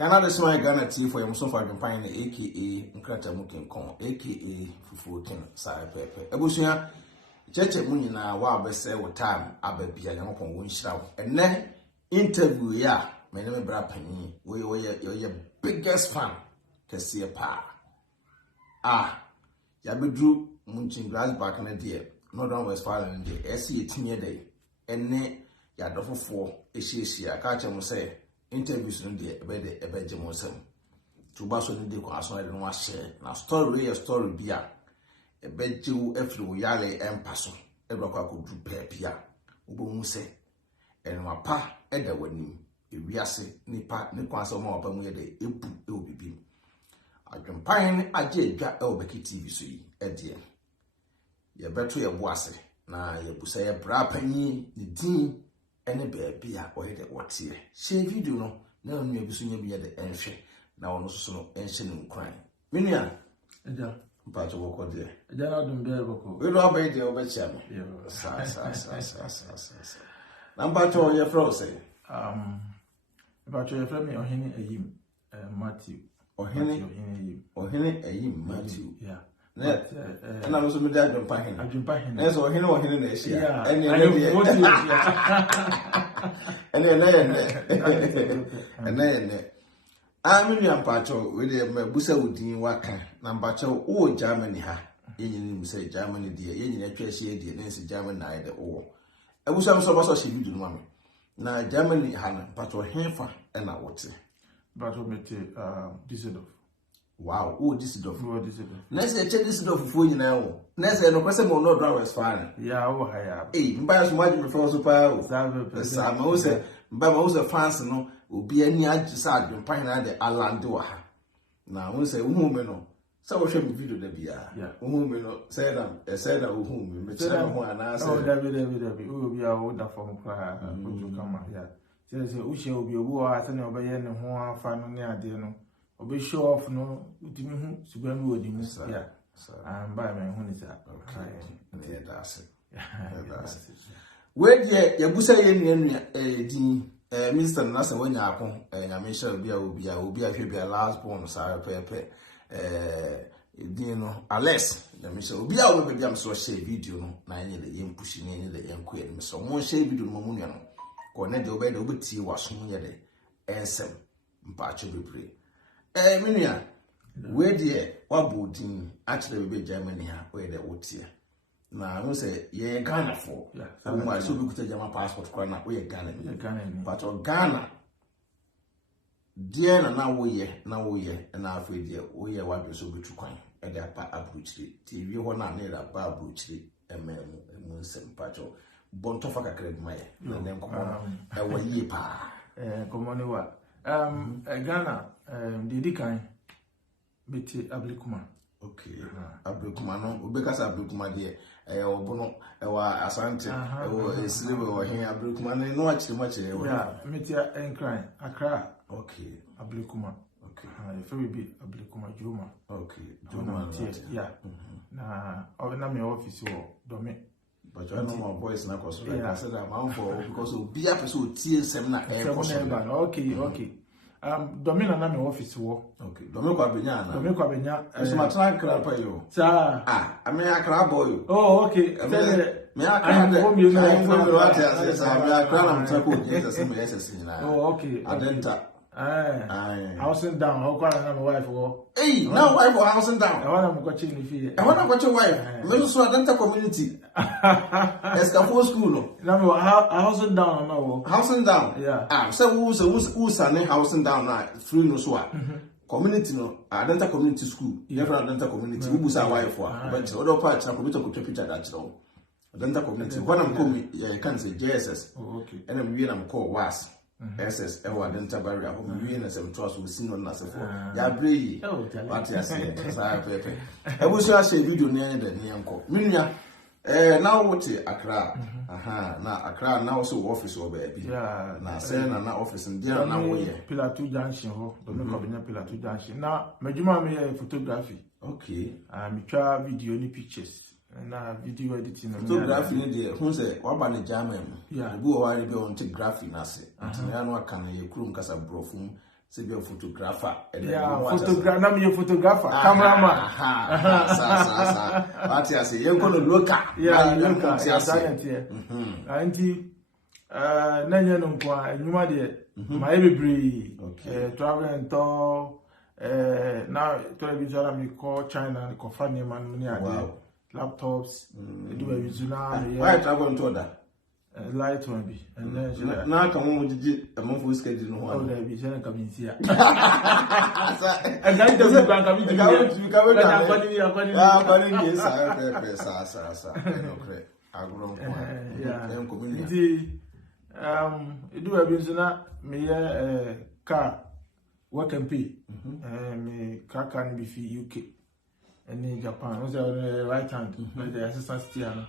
Ghana this my Ghana tea for him so far campaign aka Nkrata Mukinkon aka Fufukin Sai Pepe. Ebusuya cheche mu nyina wa abese wo time ababia Nyankopon wo nhira. Enne interview ya me ne me bra panyin we biggest fan kese pa. Ya bedru Munchin Grass back na there. Northern Westphalia there. Esi etinye dey. Enne ya dofofo ehiesia ka che mo say interviews no dey ebe je mo sem. Tuba so no dey ko aso dey no wa share. Na story bia ebe je wo afri wo yale empaso. Ebe kwa ko du pepia. Obo mu say enwa pa eda wani ewiase nipa ne kwa so ma oba mu ye dey ebu e obibi. Adwempan agye edwa e obeki TV so yi edie. Ye beto ye boase na ye busa ye bra panyi ni din ene baabi a oye de wotie. Share video no na onua bi so nya bi ye de enhwe na wono so no enhye ne nkran. Menua eja mpa to boko de. Eja na dum be boko. We do abey de obechia me. Sa. Na mpa to ye fro say mpa to ye fro me ohene ayim Matthew. Ohene ayim Matthew. Yeah. And I was with that Adjumpahin. That's all he know in this year. And then I'm in your patrol with a Busa Udin Waka, Nambacho, or Germany. You say Germany, dear, you actually dear, Nancy German either or. I was also she didn't want me. Now Germany had patrol Henfa and I would say. But we met Düsseldorf. Wow, Düsseldorf. Let's say Düsseldorf for you now. Let's say no person will not drive as far. Yeah, oh, I Hey, buy as much before super. Some also, but also fans no will be any side and pine at the Alan Doha. Now, we say, woman, so we should video the beer. Yeah, woman said, I said, whom we said, and I said, we will be our older from cry. Come on, yeah. Says, we shall be a war at an obey and one fan near dinner. Obe show off no utimi hu sugbanu wodi mu ya by my hu ni sa okay that's it we dey ya busa ye nua din minister na se wanya akon nyame sha obi ahwe bia last born sa pepe din no Alex nyame sha obi a we bia am so share video no na nye le yem push ni nye le yem ku ye so mo share video no mo nua no ko ne de obe de obetie waso ye de ensem mpa cho bebre. Minia, where dear, what boating actually be Germany, where they would see. Now, I will say, ye Ghana for. I should look at German passport, crying up, we Ghana. But on Ghana, dear, and now we and now we dear, we are what we should be to coin, and they are abruchly. TV, one are near a bar bruchly, and moon sem patcho, Bontofaka credit my, and then come on, I will ye pa. Come on, what? Ghana, Didi Kai, Betty Ablikuma. Okay, Ablikuma, no, because Ablikuma, dear, Obono, Asante, a slave or here, Ablikuma, no, actually much. Yeah, Metia and crying, Accra. Okay, Ablikuma. Okay, if we be Ablikuma Juma. Okay, Juma, yeah. Nah, I'll name your office or Domi. But I know my voice now because I said I'm for because of be up so tear seminar. Okay. Domina na my office wo. Okay. Domina Benya. Domina Benya. So my try crap you. Sir. I mean I crab boy. Oh, okay. Me I crab the. I know what I say. I crab am tackle Jesus me yes na. Oh, okay. Adenta. Housing down. How can I my wife go? Hey, now wife for housing down. I want to go change the fee. I want to go to wife. Me so Adenta community. Escafo school no. No, housing down no. Housing down. Yeah. So who sane housing down na free no so community no Adenta community school. You for Adenta community. Who busa wife for. But other part na community ko picture that no. Adenta community. When I'm come you can say JSS. Oh, okay. And I'm here I'm call WAS. SS ewa denta barrier ho wie na sem to aso si no na se for ya brei what ya say sa pepe e bu so share video ni anya da ni enko minia now what Accra na Accra now so office o ba bi na say na office ndi na wo ye Pillar 2 junction ho do me ko benya Pillar 2 junction na majuma me photography. Okay. Me try video ni pictures na video editing. Photography ni dey who say wa ba ne German. Yeah. Obi o wa be on take graphy na say. Antina no aka na ye kurum kasa brofum say be a photographer photographer na me photographer cameraman sa what you say you go local local anti na nya no kwa enuma de my bebre travel and tour now television am call China ko fa ne man ni ade laptops do we use now why travel to order light one be and then na ka mo didi am for schedule no oh there be say na ka bi tia and then the bank ka bi tia sa no cre agro ko en ko bi do we use na me car work and pay me car can be fi UK and in Japan was the right hand the assistant steer no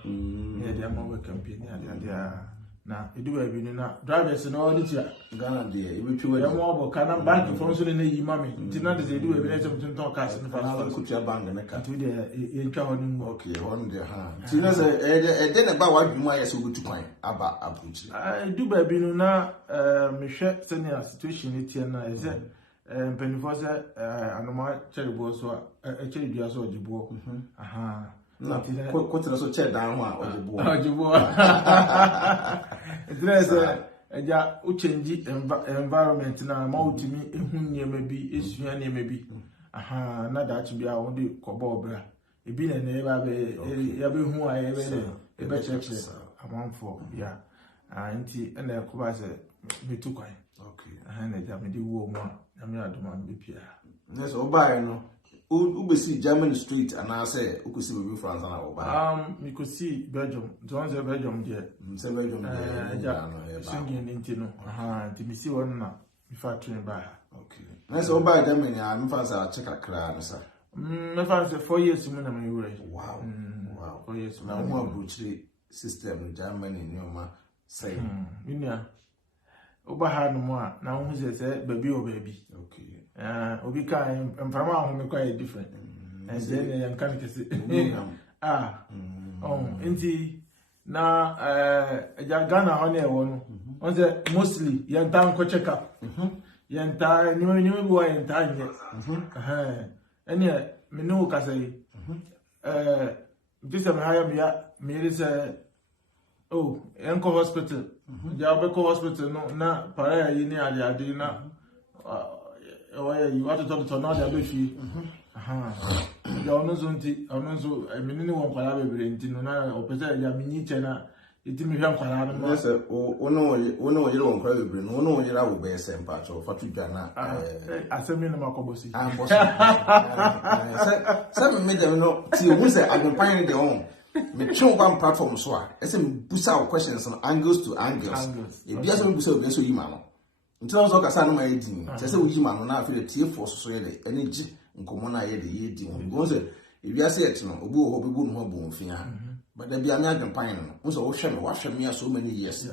yeah the work and pay na do we na drivers no this year Ghana there e be twa dem wo kana bank from so na yi mame ntina de do we be na chim ton cars no fa ko twa bank na ka to the in twa hono okay one there tina say e de na ba wa dwuma ya so gutu kwan aba approach do baby no na me hwe senior situation ni tie na e say penifo say anoma cherebo so cheribia so ojibo na ko tira so che dan ho a ojibo dress eja u change environment na ma utimi ehunye mebi esua ne mebi na that bia won de kobo obra ebi na na eba be ya be hu a ebe cheche amanfo ya anti na ekoba se metu kwan okay na ja me di wo mu na me adoma me pia yes oba no ubesi German street and I say ukusi be France na oba we could see Belgium don't say Belgium there say Belgium there singing into no the me see one na me factory by okay na say oba Germany am fancy a check akra no sir me fancy 4 years mu na me wure wow 4 years na mo abuchiri system in Germany ni o ma say minia oba ha no mo a na wo say baby o baby okay obi kan mframa ho me quite different and then yan kan kesi inti na Ghana ho na e wo no on say mostly yan tan ko check up yan ta ni bi wa yan ta nye ene me no ka say just am hire me ya me say oh yan ko hospital ja be ko hospital no na para yi ni ade na you want to talk to now the baby the onozonti onozo menini won kwala bebere nti no na opese ya minyi chena itimi hwa kwala no yes ono yire won kwala bebere no ono yire awo be sempa cho fatu dwana asemi no makobosi boss se me dem no ti o se agpan de on me try one platform so a ese me busa questions on angles to angles e bia so me busa obi so yima no ntina so kasa no ma yedi se wo yima no na afi de tie force so yele energy nkomo na yede yedi won se e bia se et no obi wo obi no ho bo mfia but da bia me agpan no wo so wo hwe me so many years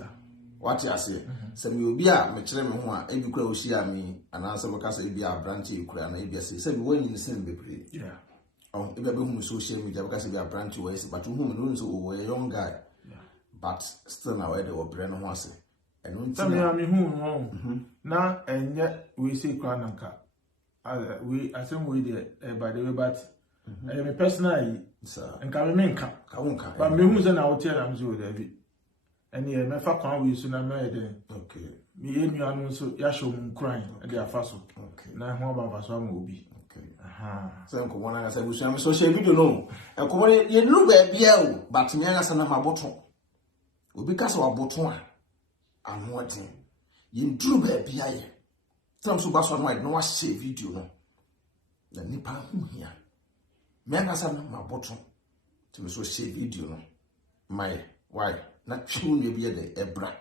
what you say se me obi a me kire me ho a ebi kura wo hia me ananse bo kasa ebi a branch e kura na ebi se me wani ni se bebre ebi abe hu social media bo kasa ebi a branch wo ese but hu me no so wo young guy but still na we de wo bre no ho ase Tell me who na enye we say krananka we asem we there by the way but me personally sir nka me nka ka wonka but me hu say na wo tell am so there bi ene me fa kwan we so na me dey okay me enu anu so ya show mu kran e dey afa so okay na ho ba fa so am obi okay so nko wona na say we so share video no nko wona ye lu ba bia o but me na say na maboto obi ka so aboto a anwoten yinduru ba bia ye tam so ba so no no wa share video no na nipa hu hia me na say na maboto to me so share video no my why na twu ne bia de ebra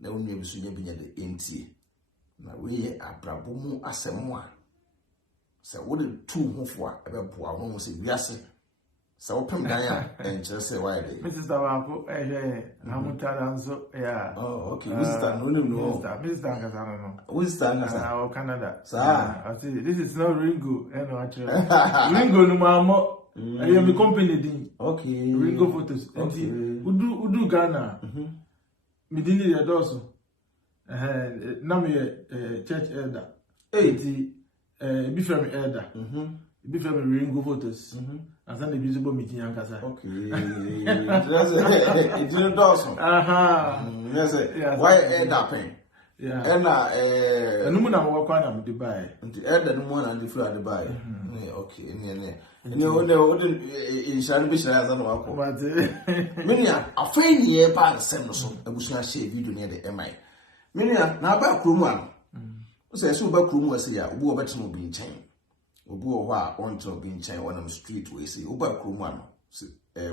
na wonu bi so nya binya de entie na we ye abrabo mu asemu a se wo de tu hofo a ebe boa ho se wiase se wo pem dan a enche se why de Mrs. Tabako na mutara nso ya okay Mr. no no Mr. Kazano no Mr. Kazano Canada sir this is not Ringo actually Ringo no mamo I am the company din okay Ringo Photos okay udu Ghana midini ya doso na me church elder Be from Elder. Be from Ringo Photos. And then the visible meeting Yankasa. Okay. It didn't Dawson. Yes, why Elder Pen? Yeah. And no one walk on Dubai. And the Elder no one and the flood Dubai. Okay, and you shall be sure as I know. But many are afraid near by the Samuelson, and we shall say video near the MI. Many are now back room one. Say, so back room was here, who are better being chained. Who are on to being chained on the street, we see, who back room one.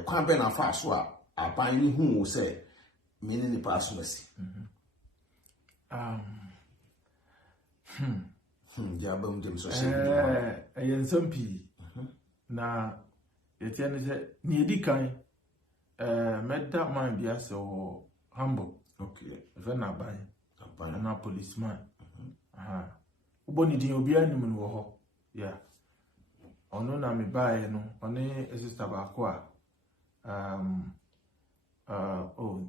Quite been a fast swap, a buying who will say, meaning the past mercy. Jabum James was saying, some pea. Na yetiane se ni edi kan medda man bia se o humble okay ve na ban na policeman uboni din obi anim no ho ya ono na me bae no one sister ba ko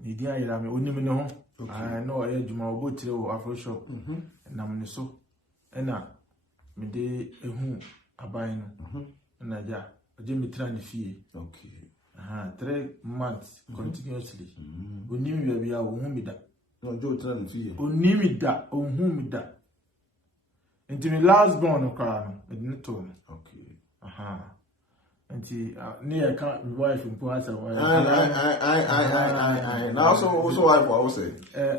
ni dia ira me onim ne ho no e juma obotire o afro shop na me so na me de ehu aban no na ja Jimmy Tranifi. Okay. 3 months continuously. Onimi bia wo humida. No Joe Tranifi. Onimida, ohumida. Enti me last born okra no, me didn't to. Okay. Enti near can't my wife in Puasa. I now so wife what was say.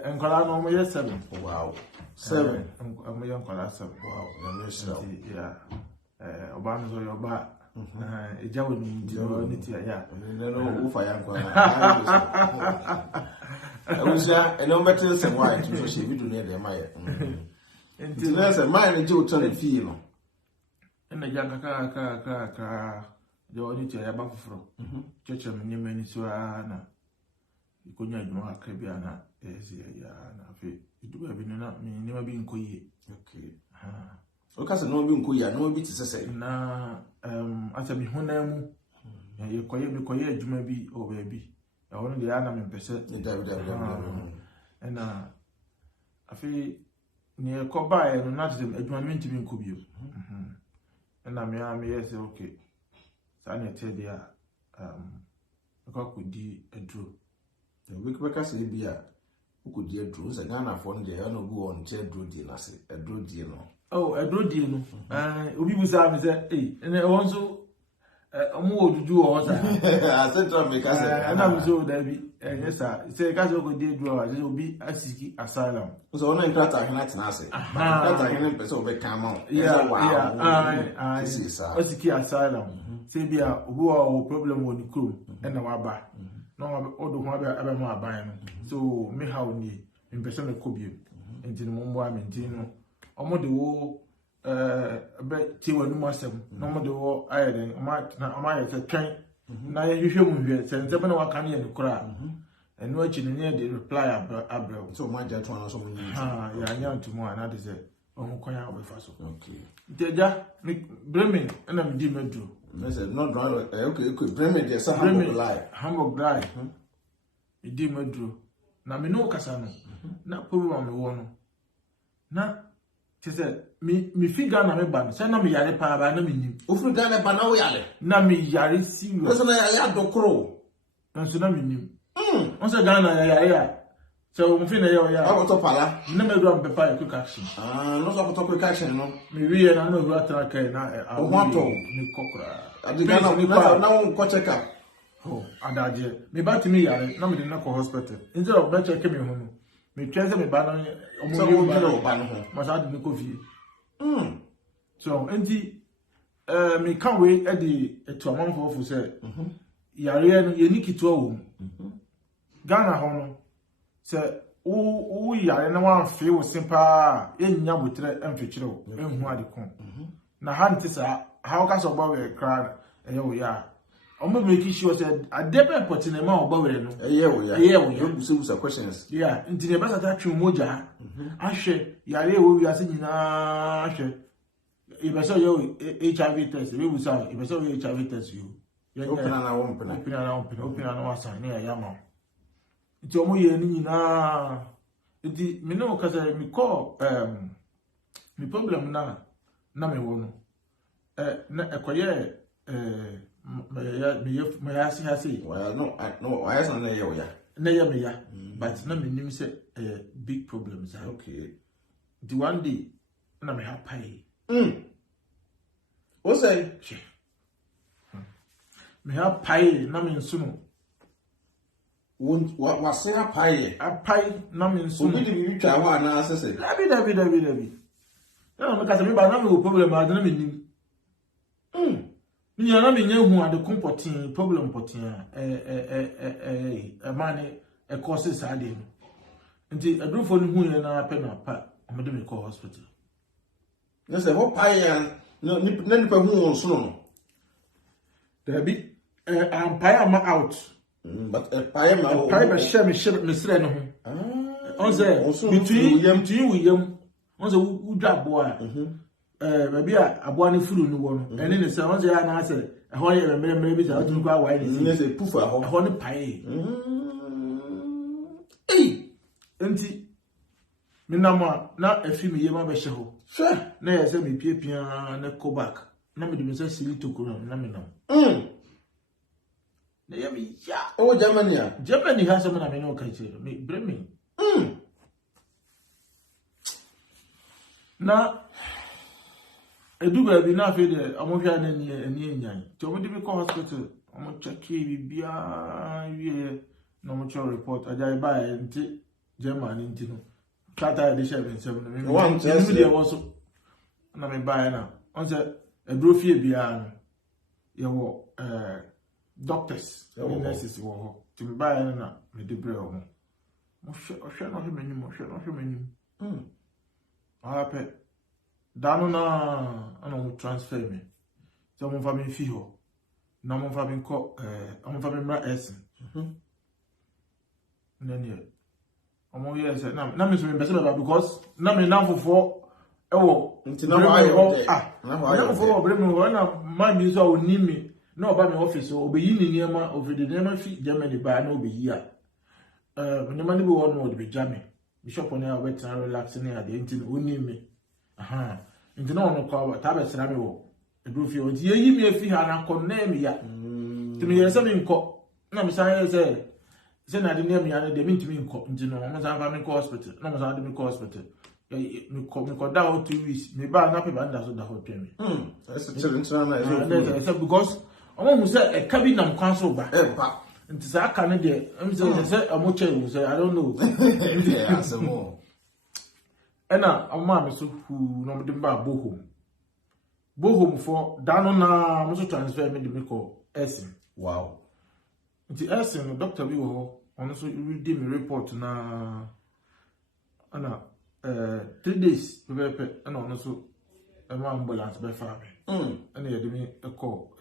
And Kola no me 7. Wow. 7. I'm young Kola 7. Wow. Yeah. Obama so your back. Eja wo ni tia ya. No ufa ya kwa. Awusa eno better say why to so video near the my. Until there's a man Joe turn feel no. Na ja ka jo ni tia ya ba foforo. Cheche me nyema so na. Ikonya adwuma akra bia na esi ya na afi. Iduba bi na me nyema bi nkoyie. Okay. Okasa no bi nkoyia no bi tisese na ata bi honamu ye koye adwuma bi o ba bi e wono de ana me pese na afi ni ko ba e no na de adwuma me ntimi nkobio na me yes okay sa na te dia ko di aduro the week because e bia ko di aduro se Ghana for no de ya no bu on che aduro di na se aduro di no. Oh, a drodi no. Obi busa me say, and I want so omo odudu o sa. Central make us. And I'm so that be yes sir. Say ka so go dey do o say obi asiki asylum. So ona intrata hena tena say. Intrata hena person obi come on. Yeah. Asiki asylum. Say bia obi o problem woni krom na wa ba. No odo ho aba mo aban no. So me how ni in person me kobio. Enti mo mbo amenti no. Omo de wo be ti wanu masem no mo de wo ayeden oma ye se twen na ye hwehwe mu hwe se nte bana waka ne kura enu achi ne de reply abrew so ma ja to so mo yi ya nya ntumo ana de se omo kwanya obefa so okay deja bremen na me di medu me say no drive okay bremen dey say Hamburg lie di medu na me no kasa no na poru me wo no na tese mi figa na me ba se na me yare pa ba na me nim o figa na ba na wo yare na me yare serious so na ya dokro na so na me nim on se Ghana ya so mo fi na ya o to pala na me do am pepa quick action no so to quick action no me wi na no ru atra kai na o wato ni kokra adi Ghana na won ko check up adaje me ba ti me yare na me de na ko hospital instead of be check me ho no me twese me ba na so mo jero ba no ho ma sa de ko fi so enti me kan we e de etu amanfo fo se yare no ye nikito wo Ghana ho no se o yare na wan fe wo simpa enya botre emfekire wo enhu ade kon na ha ntisa ha o ka so gba we kra eye wo ya omo make sure say adebe potine ma o gba we no eye wo ya you busa questions yeah nti ne basa ta twu moja ahwe yare wo wi ase nyina ahwe ibeso yo HIV test we busa ibeso yo HIV test yo opina na wasa ne ya ma nti omo ye ni nyina nti me no ka say me call mi problem na me wo no na ekoye me ya si well no I say na ye wo ya na ye me ya but na me nim say big problems okay the one day na me ha pai o say me ha pai na me nsu no wa say ha pai na me nsu obi di bi twa ho ana asese dabi na me ka se me ba na me problem adana me nim mi yana me nya hu ade kompotin problem potin mane e cause sade no nti adrofo no hu ye na pe na pa amede me call hospital na se ho pai ya no nipa hu so no dabi am pai am out but pai ma pai ba share me sre no ho on say between we yam on say udwa boa baby aboa ne furu no wo no ene ne se on say na say e ho ye mere bi say otun kwa wai ne say pufu a ho ne pai enti minama na afi me yema be hye ho na ye say me piepia na go back na me de me say sili tokuro na me nam na ye me ya o Germany ha some na me no ka che me bremi na edu ba bi na fe de amohwa na ni enyan ti omo de me call hospital omo check bia wie no mo cho report ajai ba enti Germany enti no tata de shebe nsem no me one test de wo so na me ba na on say edro fie bia no ye wo doctors nurses wo ho ti me ba na me de bre ho mo hwe no hwe menim pe dano na ana mo transfer me so mo fa me fi ho na mo fa me ko mo fa me mra essen nene omo yes na me so me bese baba because na me na fofo ewo nti na wa yo na fofo obre me ho na ma mi so oni mi na oba me office obeyi ni niema ofide niema fi Germany ba na obeyi a me ma ni bi wo no de jame bishop on ya wet na relax na ade nti oni mi nti na ono kwa ta be sra me wo edru fi onti yi mi afi ha na ko na mi ya ti mi yesa mi nko na mi san se na de mi ya de mi ntimi nko nti no mo san fa mi ko hospital na mo san de mi ko hospital mi ko da ho 2 weeks mi ba na pe ba nda so da ho twa mi that's children na so because omo mu se e ka bi na nkwan so ba nti sa aka ne de am se omo che mu se I don't know yeah asemo ena amma me so hu no me de ba bohom for dano na mo so transfer me de me ko Essen wow nti Essen no doctor bi wo ono so read me report na ana 3 days pepe ana ono so ma ambulance be fa me ana ye de me ko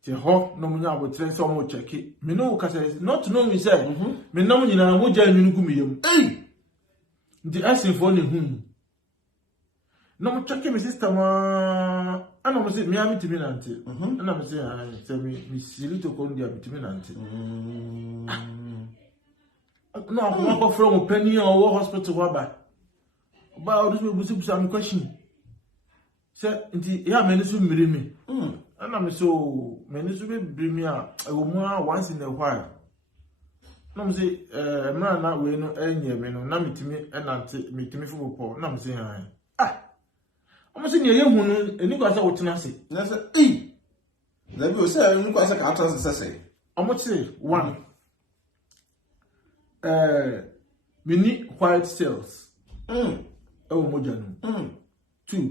ti ho no munya abotre so mo check me no ka say not know me say me nam nyina mo ja mi nugu me yam nti Essen for ne hu no mo check me sister ma ana mo say me am timi nante ana mo say me sili to kon dia timi nante no ako from penny or hospital wa ba o do busu am question say nti ya me nisu mmiri me ana me so me nisu be bri me a e wo mu once in a while no mo say na we no enye me no na mitimi enante mitimi fubo na mo say omo se ne ye hu no eni kwa se wotena se na se na bi o se eni kwa se ka trans se omo se one mini white cells moja no 2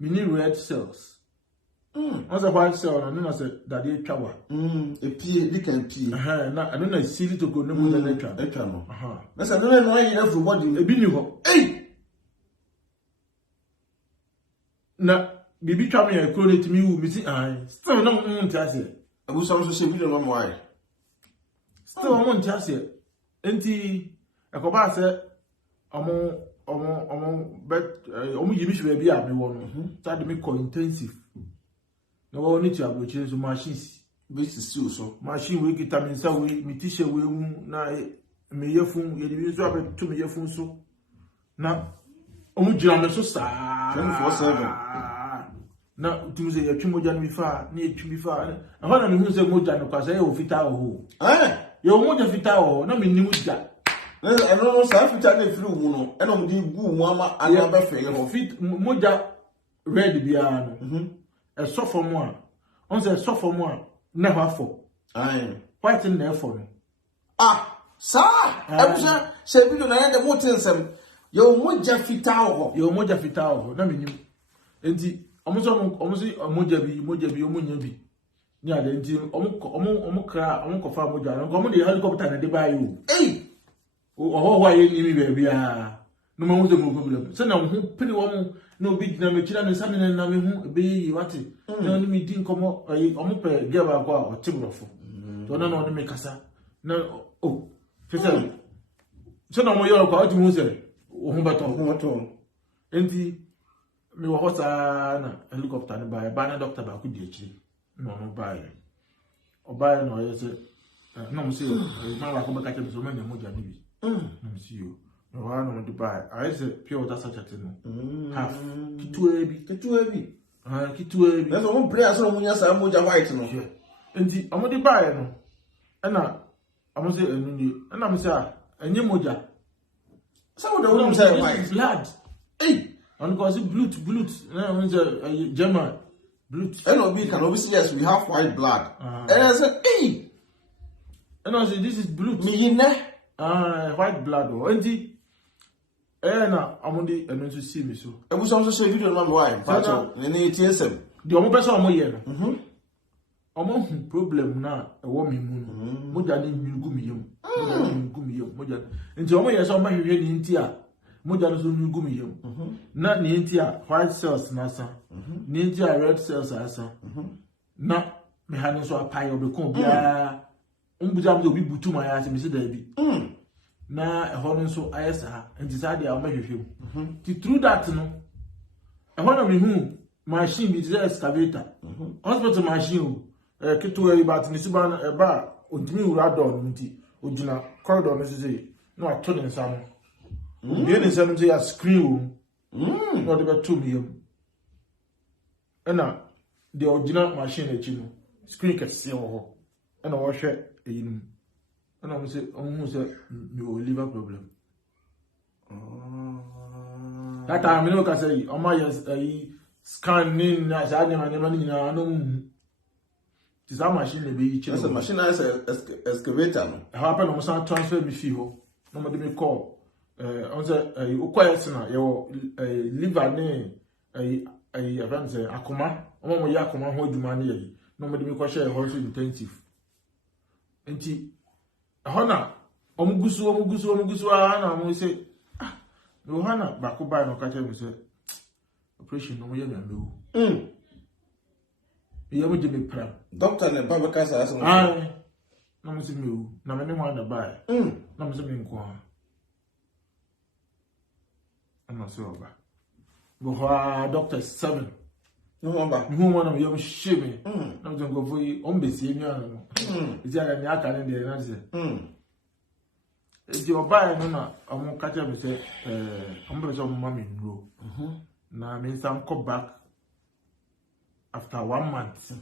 mini red cells what's a white cell no say that dey twa e pie di kan pie na I don't know sili to go no moja na twa no na se no yi na full body e bi ni ho na bibi twa me ekro ne timi wu mi ti still no ntiase abu so se video no mo ai still no ntiase enti ekoba se omo bet omo yimi hwe bia me wo no ta de me ko intensive no wo ni ti abrochi so machines be still so machine we vitamin sa we mi ti she we mu na me yefun ye de bi so abeto me yefun so na Omujira me so saa 24/7 na tumuze ya twimoja no bifa na etwibifa ho na me hu se moja no kwasa e ofita ho ye moja fita ho na me nimu da no sa fita na firi wu no e na mo di gu mu ama ana ba fe ho fit moja red bia no e so for mo a on se so for mo a na ha fo white na e fo no sa ebusa se video na de mo tinsem ye moja fita ho na me nimu enti omuso moja bi omunya bi ni ade nti omu kofa moja no omu de helicopter na de ba yo oho ye ni mi be bia no ma huze mo problem se na hu pini wo mu na obi gina me kira ne sane na me hu be yi wate na oni mi di nkomo omu pe ge ba kwa o timrofo to na oni me kasa na fese se na mo yo kwa o ti mu se o hu beto enti me wo hota na helicopter ne ba na doctor ba ku di akiri no ba ye oba ye no ye se no mo se ma wa ko ba ka che so ma nya moja ni bi no see you no wa no Dubai I say pure water sachet no half kitu ebi that's one prayer so munya sa moja white no enti amo Dubai no na amo say enu ni na mo say enye moja some of the women say white blood and cause blood na mo say German blood and obi can obviously yes we have white blood and I said and I say this is blood me hine white blood enti na amudi enu so see me so ebu so share video na mo why pacho ni TSM di omo person omo ye no omo hu problem na ewo mi mu no moja ni nyugu mi yem moja enti omo ye so omo hwehwe ni enti a moja no so nyugu mi yem na ni enti a white cells na sa ni enti a red cells asa na me ha no so apai obekon bia umbuja mo obi butu ma ya se me se da bi na ehọ no so ayesa enti sa dia o mahwehwem ti through that no ehọ na me hu machine bi the excavator hospital machine kito e ba tinisi ba na ba odimi wura do no nti ogina corridor no sese no ato ne nsa no ye ne nsa no se ya screen no de be to me yam na the original machine echi no screen kese wo ho na wo hwe eyinum na mo say omu say me liver problem that time me no ka say o ma yes scanning na sa ne ma ni na no this machine be yi that's a machine is excavator no happen no so transfer me fee ho no mo de me call on say o kwes na ye liver ne event say akoma o mo ya akoma ho adwuma ne ye no mo de me call share hospital intensive enti hona omugusu na mo say no hana ba ko ba no ka tell me say operation no mo ye na mewu ye mo je me pra doctor ne ba ka sa so na mo say mewu na me mo na ba na mo say me nko ama so ba bo ha doctor 7 no ba who one of you shame na mo go for you on be see me ano isi aga ni aka ne de na say the oba no na omo ka tell me say omo be so omo mama nro na me sam come back after 1 month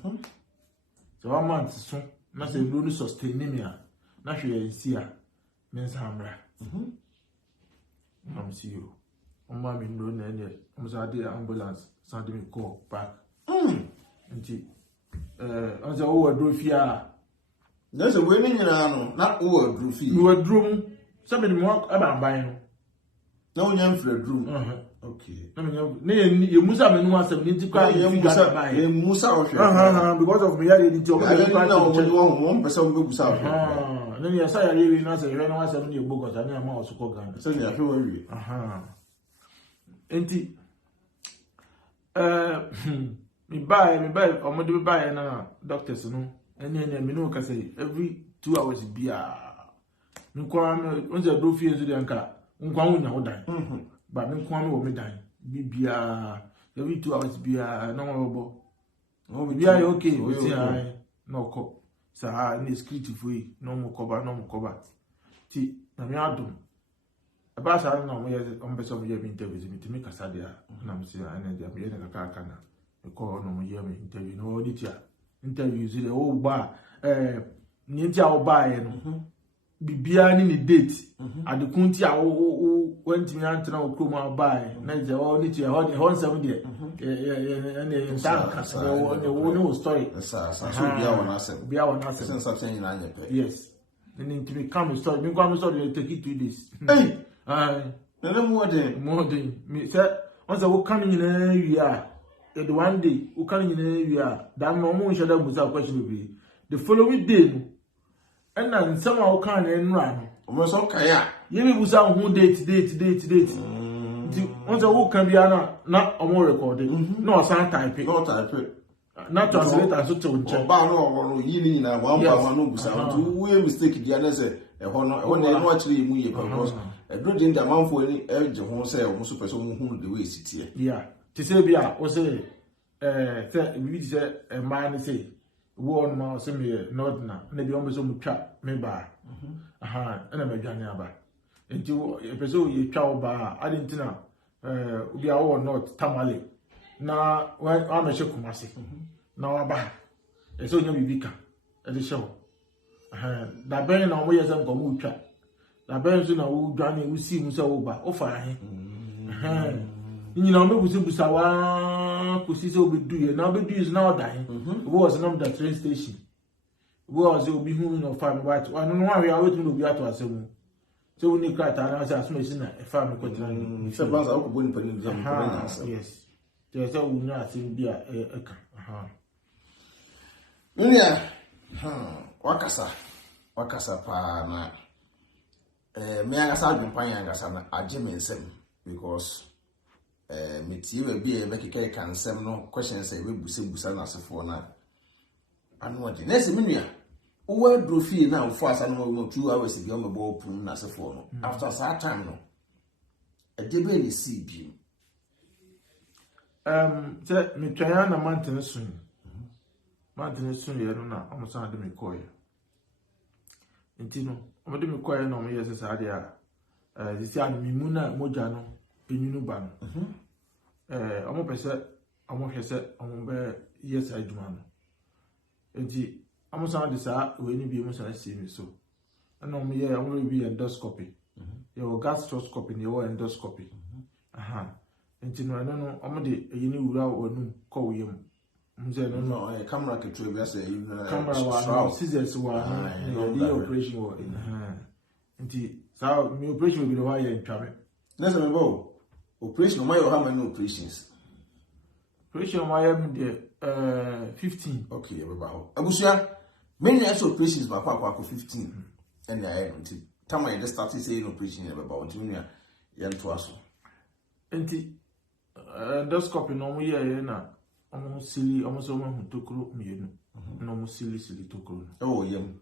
so 1 month so na say no sustain me na hwe ensi a me samra I'm see you omo mama nro na ene omo say dey ambulance send me call back nti on say o wadro fia there's a winning no na o wadro fia we wadro mu somebody mo aba ban no na o nyam fra drum okay na me ye musa me no asem ni tikwa ye musa o hwe because of me ya dey ti o I don't know one person be musa na ni asa ya rewi na say hwe no asem ni egbo gosa na ma osukọ gan say ni ahwe wawi enti me buy omo de buy na doctors no ene me no ka say every 2 hours bia nkwa me onje do fie nso de nka nkwa wonya ho dan ba me nkwa me wo me dan bibia every 2 hours bia na wo bo o bibia ye okay o ti ai no ko sa ni script for yi no mo cover ti na me adum about I know me on some year interviews to make a sadia, and I'm saying I need a carcana. A call no year interview, no auditor. Interviews in the old bar, Ninja buy Bibia ni date at the country went to me and come by. Niger all it horn 7 day. And no story. Be our nothing. Something in Anya. Yes. Then to become a story. Me come story take it 2 days. No more than me said once I will come in area. The one day who come in area. That no more should have without question. The following day. And then somehow can and run. Almost okay. You will sound who date. Once a walk can be not a more recording. No, some type it. No type it. Not translate as to check. Bano, Yini, and one no sound. We mistake the answer. When they actually move because a good in the amount for any edge of one say almost person who the way sit here. Yeah. To say, Bia, was a we say a man say. One mouse in me, not now, maybe almost on trap, me by. And I'm a Johnny Abba. Into a person you chow bar, I didn't know. We are all not tamale. Now, when I'm a shokumasi. Now, I buy. It's only Vika at the show. That burn on ways and go move trap. That burns in a wood Johnny will see himself over. Oh, fine. You know, me was Busawa, Kusiso be doing, now be doing now dying. It was number the train station. Was you be who no farm white. I don't know why we are waiting to be at us. So we need cry and as a farm continue. It's a bus out of wind putting them. Yes. There's a nothing be a. Yeah. Wakasa pa na me angasa adwempan angasa na agye sem because metie we be make kan sem no questions e we busa na asefo na anu ade na se menua wo adro fie na wo asa no 2 hours bi o me bo pun na asefo no after that time no e de be ni si bi say me twan na mountain sun ye no na o mo san de me koy ntino o mo de me koy na o mo yes sa de a disi an mi mu na moja no penyunu ba no omo pese omo hwese omo be yes adwuma no enti omo san de sa we ni bi mo san si mi so na omo ye omo bi endoscopy ye o gastroscopy ni o endoscopy enti no omo de yini wura wonu ko wo yem mze no camera control be say camera wa scissors wa the operation wa enti so mi operation bi no wa ye ntwa me let's remember operation why you have many operations operation why am the 15 okay everybody abusia many operations ba kwa 15 and I until time I just started saying operation about junior yan to aso enti endoscopy no mo ye na omo sili omo so mo tokuro mienu no mo sili tokuro oh yem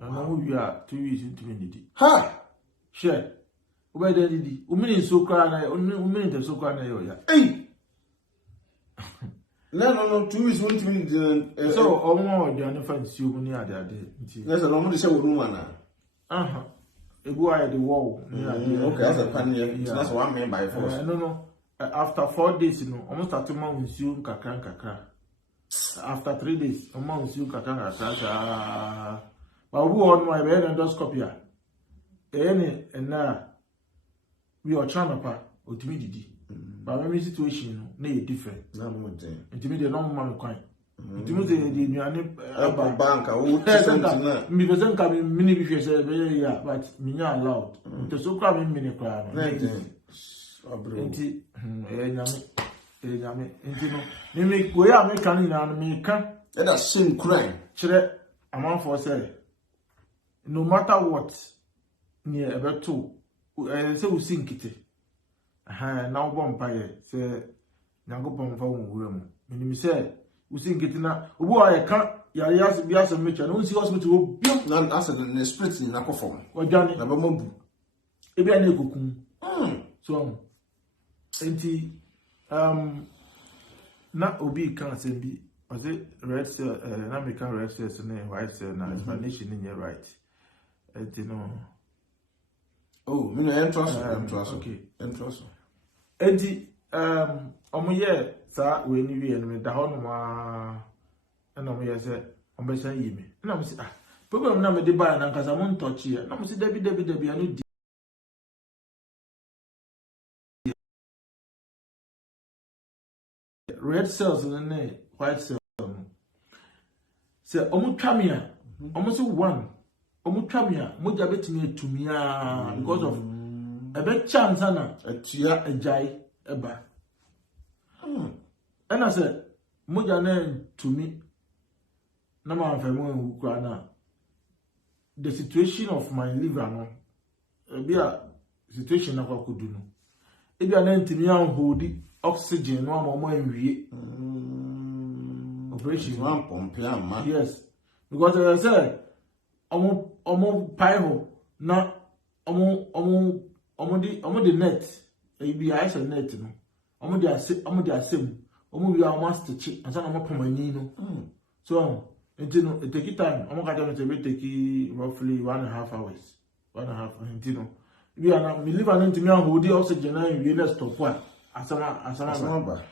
na mo wi a 2 weeks into me ha share ube de didi umini sokra na umini de sokra na yo ya no 2 weeks won't mean so omo de an fa nsi omu ni ade nti yes no mo de show room na ebu aye the wall ni ade okay as a pan here that's one man by force no after 4 days no almost start to mount nsi kakra after 3 days mount nsi kakra ba obu on my be endoscopy a na we are trying to otimi didi but my situation no na different na mo den intimi de no man kwan intimi de nuane bank o percent na mi percent ka mini bi hwese be ya but me nya allowed to so kwa me mini kwa no inti nyame inti no me go ya me kan na no me kan e da same crime kire amanfo say no matter what ni ebeto se usi nkite na wo bompa ye se nyangopon fa wo wura mu menim se usi nkite na obu aye ka yare yas bi asem mecha na unsi hospital wo biom na asem na spirit ni nakofo wadwane na ba mabu ebi ana ekokun so enti na obi kan asem bi was it red cell na American red cells na white cell na explanation ni right enti no Oh, me no entrance. Okay. Entrance. Enti omoye sa we ni wi enme da ho no ma na omoye se ombesan yi me na mo si problem na me de ba na nkasa mo ntochi na mo si dabi anu di red cells and white cells se omo twamia omo se one omo twamia moja betimi atumia because of ebe chance na Atua ajai eba and I said moja na tumi na ma famu kwa na the situation of my liver no be a situation na kwa kudu no e bia na ntimi an hold oxygen no am enwie operation one pump ma. yes because as I said omo paiho na omo di net e bi a net no omo di asem omo wi a stitch asa na omo pamani no so until no it take time omo ka tell me take roughly 1.5 hours 1.5 until no we are na me liver no ntimi an hold oxygen na enwie na stop asama ba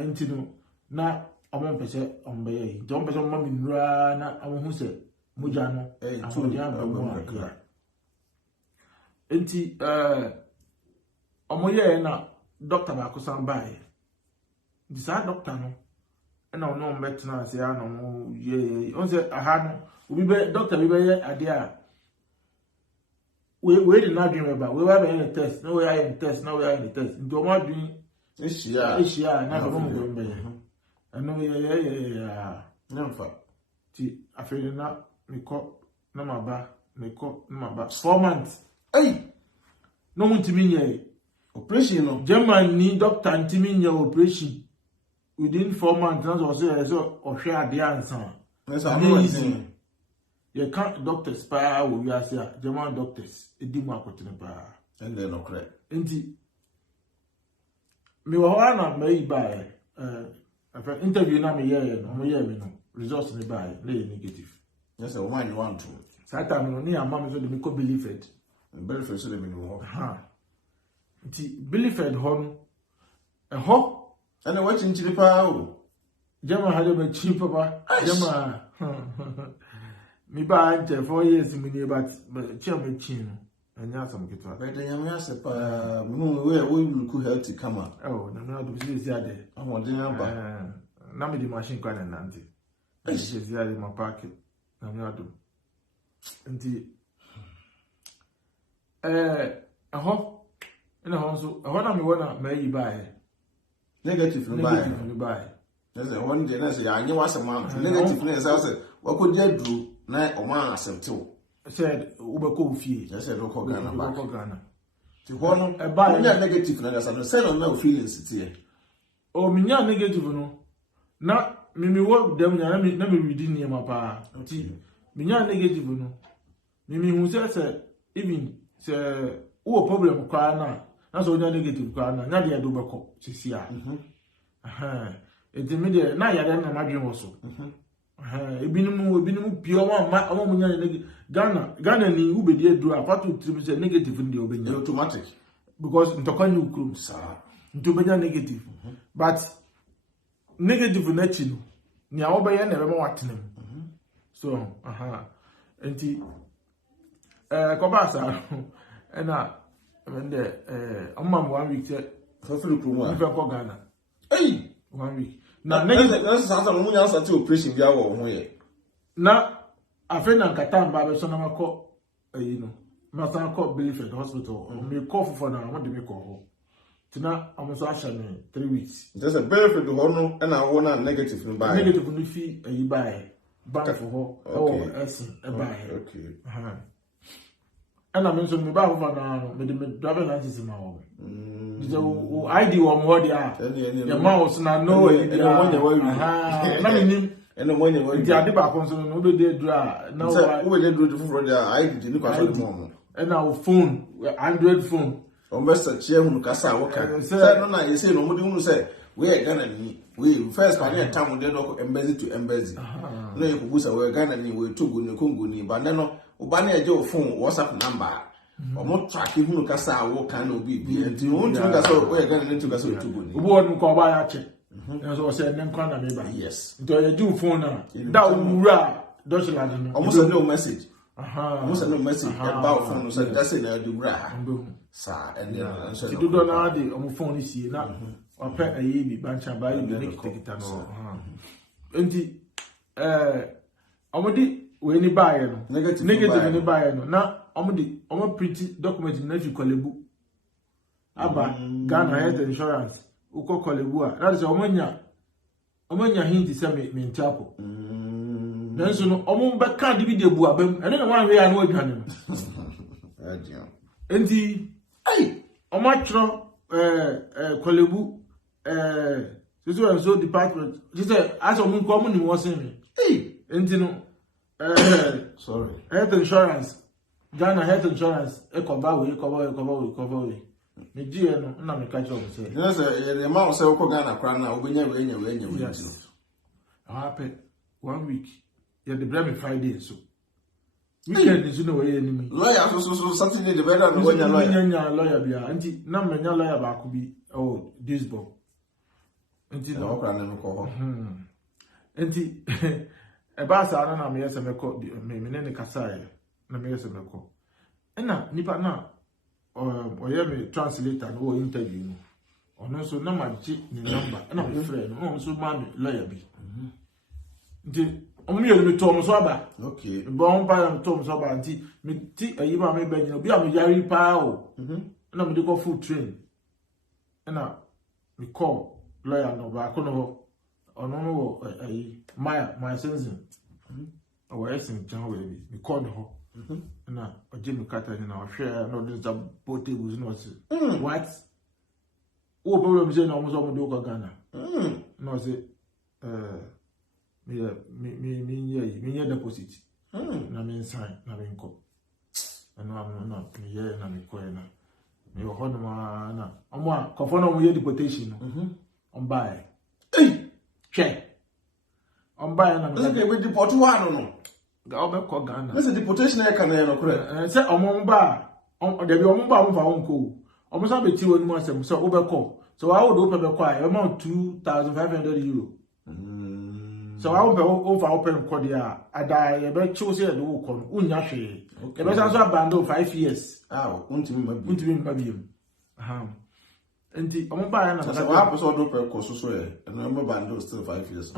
until no na omo pese ombe yi don pese omo mi nura na omo hu se moja no tu ya ba enti omo ye na doctor ba ko san bai di sa doctor no na ono metna se ya no mo ye on se aha no obi be doctor bi be ye ade a we dey na dream about we were be test no we are in test no we are in test do mo dream Asia na do mo go be ano ye never ti afeli na meko na maba 4 months no ntimi nye operation no German ni doctor ntimi nye operation within 4 months na so ohwe ade ansan you can't doctors pa we are say German doctors edimu akotene pa and they no correct enti me wa na mai ba interview na me ye no mo ye me no results me ba na negative. Yes, a woman you want to. Satan no ni amam so de me ko believe it. Believe so de me no. Nti believe it ho no. Ho and what in chilipa o. Jama ha de me cheap papa. Jama mi ba ante 4 years mi ni but chia me chin no. Anya some kitwa. But then you say pa mu we look healthy come. Oh, na na do see ade. Amodin aba. Na me di machine kwa na nante. Ese zia de ma park. Na me ado. Nti aho ina ho so aho na me wona mai bae negative no bae yes one day na say anya wasema negative na say wakodi aduru na o ma accept o said ubeko fie yes said ko Ghana ba ko Ghana ti ho no e ba negative na say no say no na feelings tie o minya negative no na mimi wo dem nya na me read ni ma pa ti minya negative no mimi hu say even say wo problem kwa na so nya negative kwa na de do beko sisi a edi na ya de na madwen wo so ebinim pio ma mo nya negative Ghana ni ubedi edu a fatu trim say negative ndi obenya automatic because ntokani ukrum sa ntobenya negative but negative na chi no ni a obeye na be ma watenem so enti ko ba sa na ende amma 1 week fafulu kuma ife ko Ghana 1 week na negative na sa mo nya sa ti operation bia wo ho ye na afena nkata mba be so na mako no ma sa ko Beliefed hospital me call for na mo de me call ho tina amoso asha me 3 weeks just a Beliefed ho no na wo na negative no ba negative no fi bae bank for ho okay ana me so me ba ho na no me de me driver license ma ho o ID wo mo dia ya ma ho na no na me nim eno mo nya wa di ade ba ko so no be dey dra na wo dey do for dia ID ni kwa so mo na o phone Android phone o message che hu kasa wo ka say no na ye say no mo di hu say we Ghana ni we first pa dey time dey do embassy to embassy na ye kubusa we Ghana ni we Togo ni Congo ni ba no o ba na je o phone WhatsApp number Omo track hu kasa wo kan no bi nti won tu kasa o ye gan nti kasa o tugo ni obo on ko ba ya che so say nem kwa na me ba yes nti o ye ju phone na da wura Deutschland no almost no message almost no message about phone so that say na du wura sa and then so ti do na de omo phone si na ope ayi bi bancha ba yi bi kita no nti omo di we ni ba ye no negative ni ba ye no na omo print document na fi Kolebu aba Ghana Health Insurance uko Kolebu a that is omo nya hint say me ntapo then so no omo be kan di de bu abam ene na wan we ya na odwane no enti omo atro Kolebu so department just as omo ko omo ni wo sen me enti no sorry Health Insurance Ghana Health Insurance cover we me die no na me ka job say yes the man say ko Ghana kra na obenya we yes happen 1 week yeah the blame Friday so weekend is no way enemy lawyer so Saturday the better no nya lawyer bia anti na me nya lawyer ba ko bi this boy anti no kra na no ko anti e ba sa na me yesa me ko me ne kasa na me yesa me ko na nipa na oye me translator no interview no ono so na ma ji ni number na me friend no so ma me lawyer bi nti omo ye me to so aba okay bon pa am to so aba nti me ti ayi ma me ba gina obi am yari pa o na me de go full train na me call lawyer no ba ko no ono no ayi my sensing o esin chan we bi me call no na oje me kata ni na ohwe no de za portables no se what o problem say na omo so mo de ko Ghana no say me deposit na me sign na me nko na me ye na me ko na me ho no ma na omo a kofo no mo ye deportation no on buy che on buy na me we deport one no ga obe ko Ghana this deportation e kan no kure say omo mba de bi omo mba mfa wonko omo sa beti wonu asem so obe ko so wa wo do pe be ko a amount 2,500 euro so I will over open Kodia. I die a bit choosy and walk on Unyashi. The best answer bando 5 years. Won't you maybe and the Omba episode per course, and remember bando still 5 years.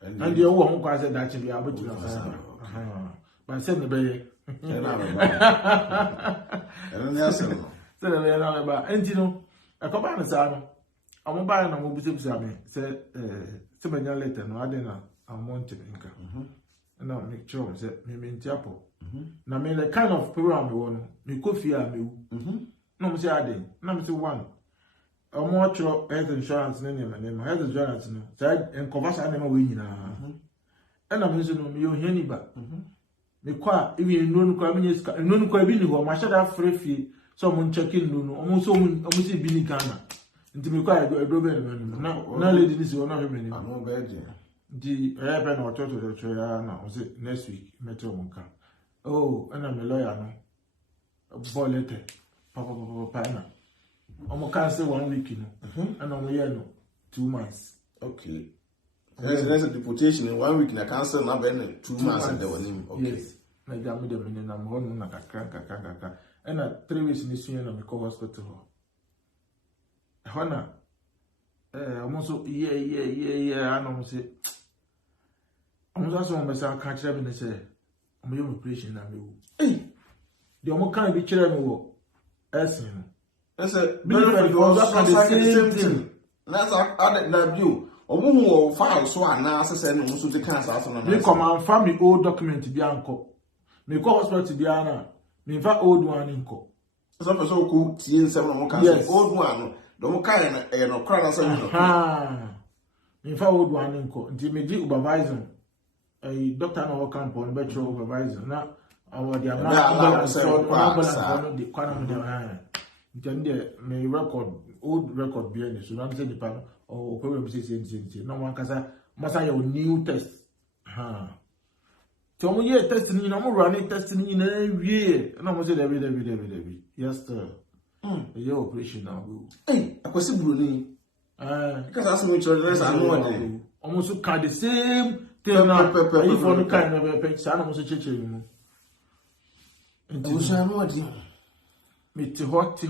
And the old one said that to be able to but send the bay. And you know, a command son. I'm buying a mobile said, Semenya later, no, I didn't want to think. And I'll make sure that me mean chapel. Now, me the kind of program we want, me could fear me. No, say I didn't. No, say one. A more health insurance name, health insurance, no, said, and converse animal winning. And I'm using you, Henny, but me qua, even non crabiness, non crabini, who I should have free fee, someone checking, no, almost almost Billy Ghana. Nti me kwa do be na lady this one of me ni no be di e be na ototo ya na o say next week meto mo kan oh ana me lawyer no ball letter papa na o mo kan say 1 week no ana mo ye no 2 months okay there's a deportation in 1 week na cancel na be 2 months and the one okay yes na jam de me na mo no na kakra ana 3 weeks ni sunya na me ko hospital Hona almost yeah I know say almost so me say catch them say I'm your operation na me wo the omo kan bi kire me wo esin no say very the same thing let's add that view omo wo file so ana asese no so de kan sa so na me come and find me old document bi anko me go hospital bi ana me fa old one nko so person ko tie nsem no mo kan old one no don't kind no crowd as in fact would one inco until me di supervisor a doctor no camp on better supervisor na our the amount the economy then me record old record behind so na say the pan or problem say no one kasa must have new test Tomo ye testing you no running testing you na no mo say David. Yes sir. Your operation now go. Hey, akwasi broni. Because as we children are no almost kind the same thing now. If for the kind of a sana almost cheche mu. Nti so no odi. Me ti hot.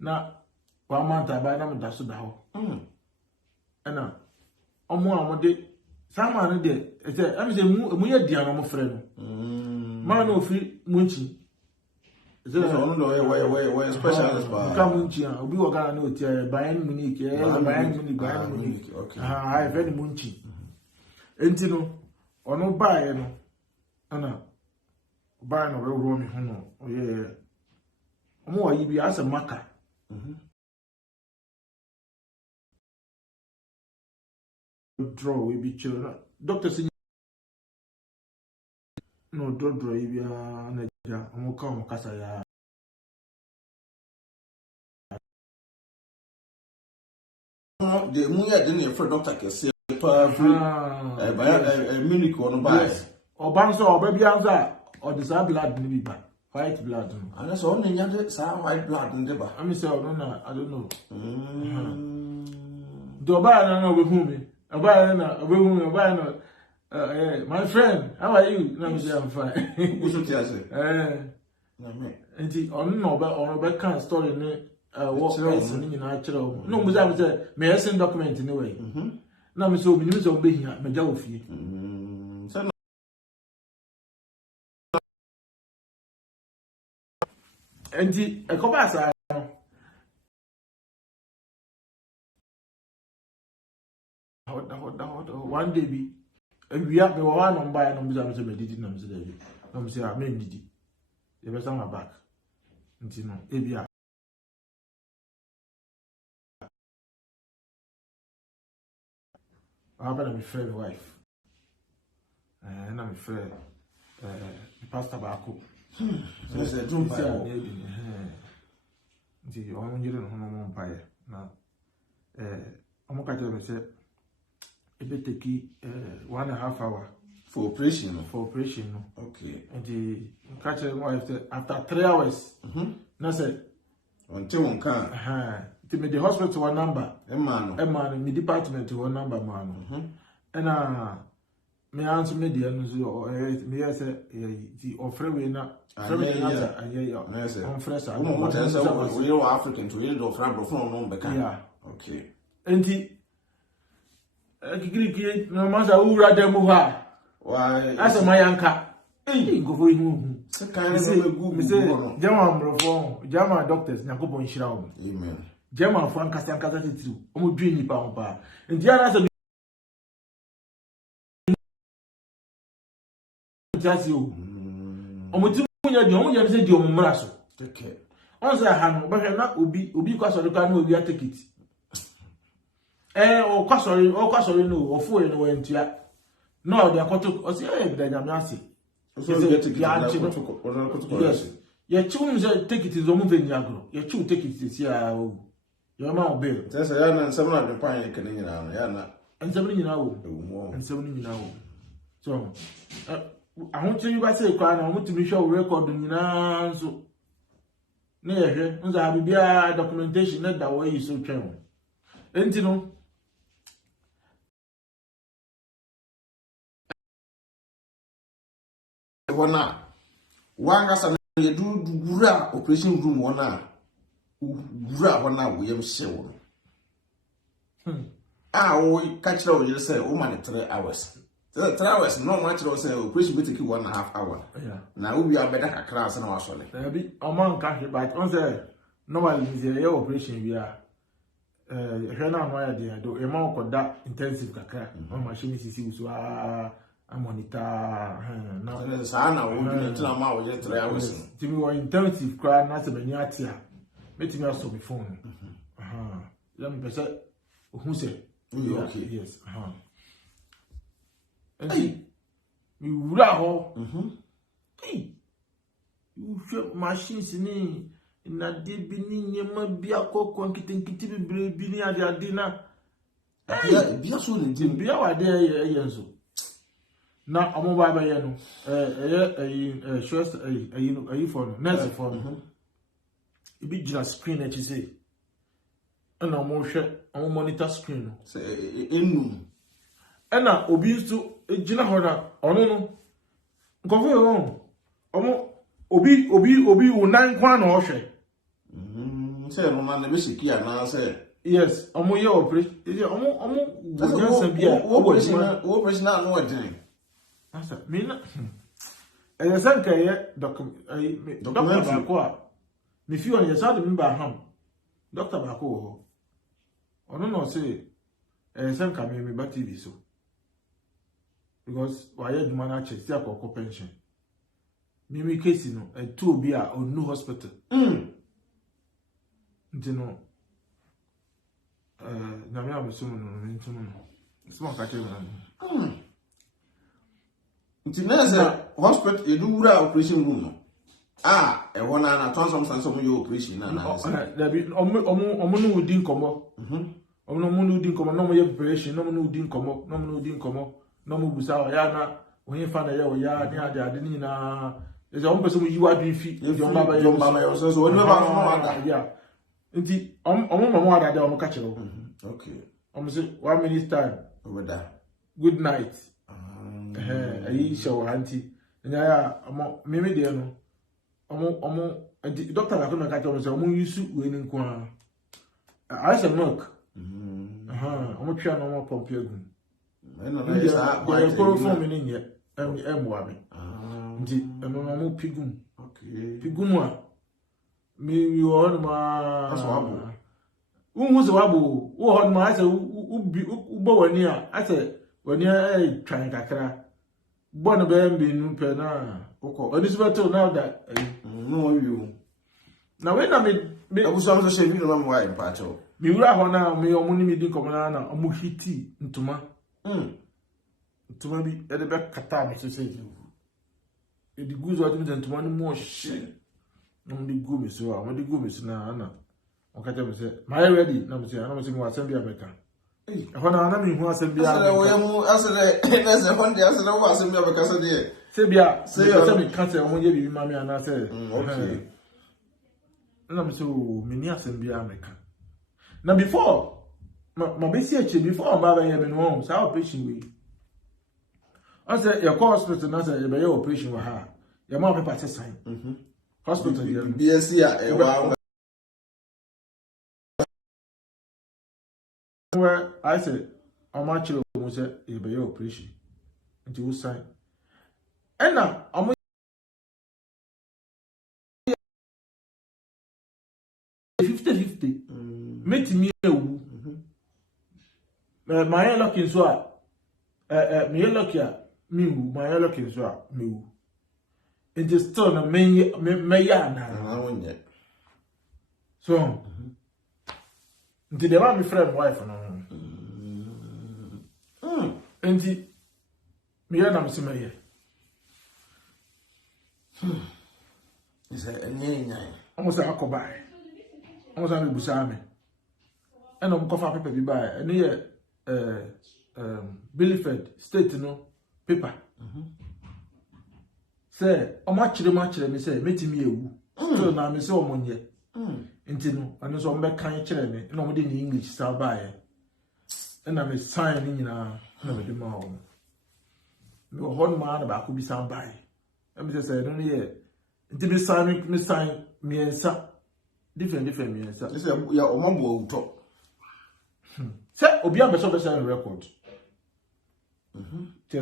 Na 1 month abai na me da so da ho. Ena omo amode sama no de say am say mu ye dia no mo frɛ no. Ma no fi munchi. So no we specialist ba. Come munchi a obi wo Ghana no ti Bayern Munich okay. I very munchi. Enti no ono bae no ana bae no we ro mi ho no oye omo wa yi bi asa maka. Draw we be children. Doctor say no draw we be na ja omo ka omo kasa ya. The muya didn't for doctor can say Munich on by or banso or baby answer or the same blood maybe by white blood. And that's only some white blood in the bar. I say, I don't know. Do I know with whom? My friend, how are you? Let me say I'm fine. And the on a kind story. What person in natural? No, but I was a medicine document in a way. Now, Miss Obi, Miss Obi, Majalfi. And the a copasa one day be we have the one on by and I'm meditating. I'm saying, I mean, did you ever my back? Until no, Abia. I'm my friend wife. And I'm friend Pastor Baku. So it's a true fire. The only year on Empire. Now, I'm going to say, it will take 1.5 hours for operation. Okay. And the catcher wife said, after 3 hours, I said, until one can. To me, the hospital one number, man, my department one number, man. And me answer me the answer, me I say, the offer we not. On fresh, I don't want we are African to read of Franco yeah. Okay. And the Greek, no matter who rather move her. Why, as a my anchor. Go for him. German reform, German doctors, Nakobo Shroud. Amen. German Frank Castanca too. Omo dream pound. And the other just you. Omo you say the omraso. Okay. Once I have but na obi kwa so ka na obi take it. O kwa sorry no ofo e no wentua. No dey akoto o say e dey nyame ase. So get to get ya chum say take it is omo veni agro. Ya chum take it is ya o. Your ma obe. Say ya na nsem na de pan kan nyina ya na. Nsem nyina wo. Nsem nyina wo. So I want to you guys say I want to be sure record nyina nso na yehwe nza abibia documentation na da way so twem enti no wona wanga sa ye du gura operation room wona gura wona wo yem hyewo wo ka kire wo yire say wo ma 3 hours. 3 hours, no much to say, operation will take 1.5 hours. Yeah. Now we are better at class and our solid. Among country, but on the normally the operation we are Hena why they do amount of that intensive kaka. On machine is a monitor. Now, Sana would tell them out 3 hours. To me, were intensive cry, not a miniatia. Let me also be phone. Let me say, who said, okay, yes. Hey, you raho. Hey, you shop machines in na de bini nyema bia kokon kitinkiti bibre bini ade na. Hey, bia so ni dim bia wa de yenso. na omo ba ba ye no for no nurse for no ibi gina screen e say na omo hwe omo monitor screen no say enum na obi nso gina ho na ono no nkofo yo omo obi unan kwa na ohwe say no na be sikia na say yes omo ye operation omo nyansa bia operation na no wadin asa mina sanka ye doctor bako a me fi on ye sade me ba ham doctor bako ho ono no say sanka me ba TV so because why you man na check see akoko pension me case no to obi a onu hospital ntino na me abeso no ntino no small ka chere na ntino hospital edura operation room no e wona na tonsom sansom yo operation na da bi omo no udi nkomo omo no udi nkomo no mo ye operation no mo no udi nkomo no mo busa ya na onye fa na ya o ya ni ade ni na e so person yi wa dun fi yo baba yo so oni baba no wanda ya nti omo mama wada de omo ka kire o okay omo say 1 minute time over there good night ayi show anti nya ya omo meme de no omo doctor la ko na ka kire omo say omo yusu we ni nko a say milk omo twa no omo pompe agun na isa kwa form ni nye emwa me ndi eno no mo pigum okay pigum a mi wo ma aso abo unhu se wabo wo ho ma ase ubo wani a ase wani twan kakra bo no be mbinu pe na oko oni so beto now that no wo wi na we na me abuso so shebi no ma wa impacho mi wura ho na me omo ni mi din komana na omo hiti ntuma ntuma bi e de be kata me se e di guzo ati me ntuma ni mo hye no me go me so a mo di go me so na ana o ka me say my ready na me say ana me say mo asem bia beka e ho na me hu asem bia asere wo yemu asere na se honde asere wo asem bia beka so de se bia se me kan say mo ye bi ma me ana say okay na me say o me ni asem bia meka na before ma be see ache before ba ye me no sa operation we I say your hospital na say you be your operation wa ha your ma paper say sign hospital there BSc a wa where I say how much you mo say you be your operation until you sign and now am 50-50 meet me ewu my lucky so me lucky me wu my lucky so me wu it is still na me ya na wonye so nti de ma me friend wife no nti me ya na me se me ye isa enye nyan almost akobai almost am busa me and I'm cover paper bi buy and here Billiford state no paper say o ma kire me say metimi ewu so na me say o monye nti no anu so mbe kan kire me na o de ni English sa buy na me sign ni nyina na me de ma o me ho ma na ba ko bi sa buy e me say no ye nti me sign me ensa different me ensa say ya o ma bo uto say obi abeso be sign record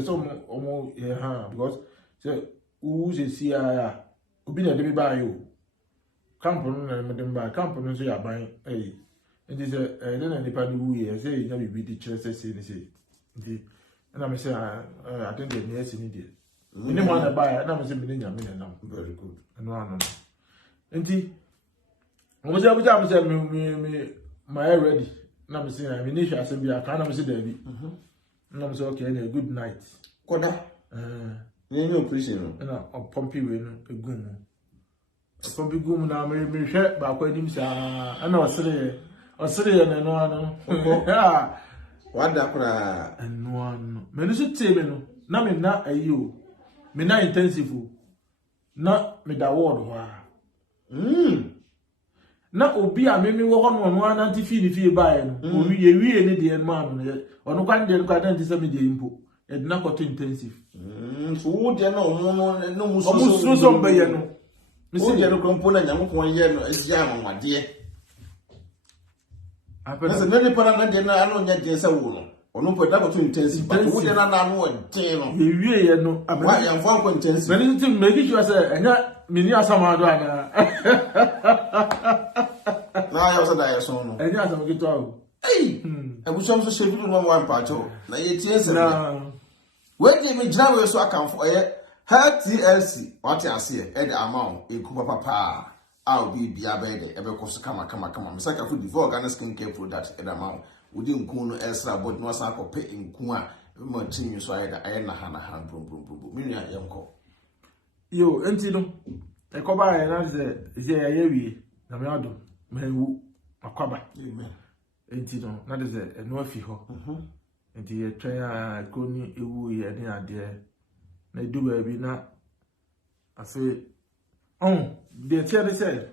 so omo ha because say who say see ya obi na de bi ba yo camp no na me de ba camp no so ya ban it is na nipa no we say na bi di chere say ni say ndi na me say I think the near see ni dey ni mo na ba na me say me nya me na very good no ano ndi omo say abuja me say me my ready na me say me ni hwa asem bi aka na me say da bi na me say okay na good night koda ni operation no na o pompi we no egum pompi gum na me hwe ba kwa nim sa ana osere na no ano wada kura no ano me no so teme no na me na ayo me na intensive na me da ward ho na obi a memi wo ho no no ananti fi bae no owi ye wie ne de ma no ono kwan de no kwa dan ti se me de impo e na ko to intensive so wo de na no musu so mbe ye no wo de no krompo na nyamko ye no esia amwade apena se me para na de na ano nya de se wo no ono po da ko to intensive but wo de na na no de no ye wie ye no wa ya mfa ko intensive me ni ti me ki se enya mini asama do ana na ya so da ya so no enya asama ki to awo ebusom so shebi no mo wan pacho na ye tie se na we dey me jira we so akanfo TLC what you see e dey amount e ku papa a obi bia be dey e be koso kama me saka food before organic skin care product e dey amount we dey nku no extra but no san ko pe nku a mo tinyu so aye na ha brum me nua yemko yo enti no e ko ba e na ze ye wie na me adom me wu akwaba amen enti no na de eno afi ho enti ye twen a koni ewu ye ne ade na du ba bi na ase de tie de say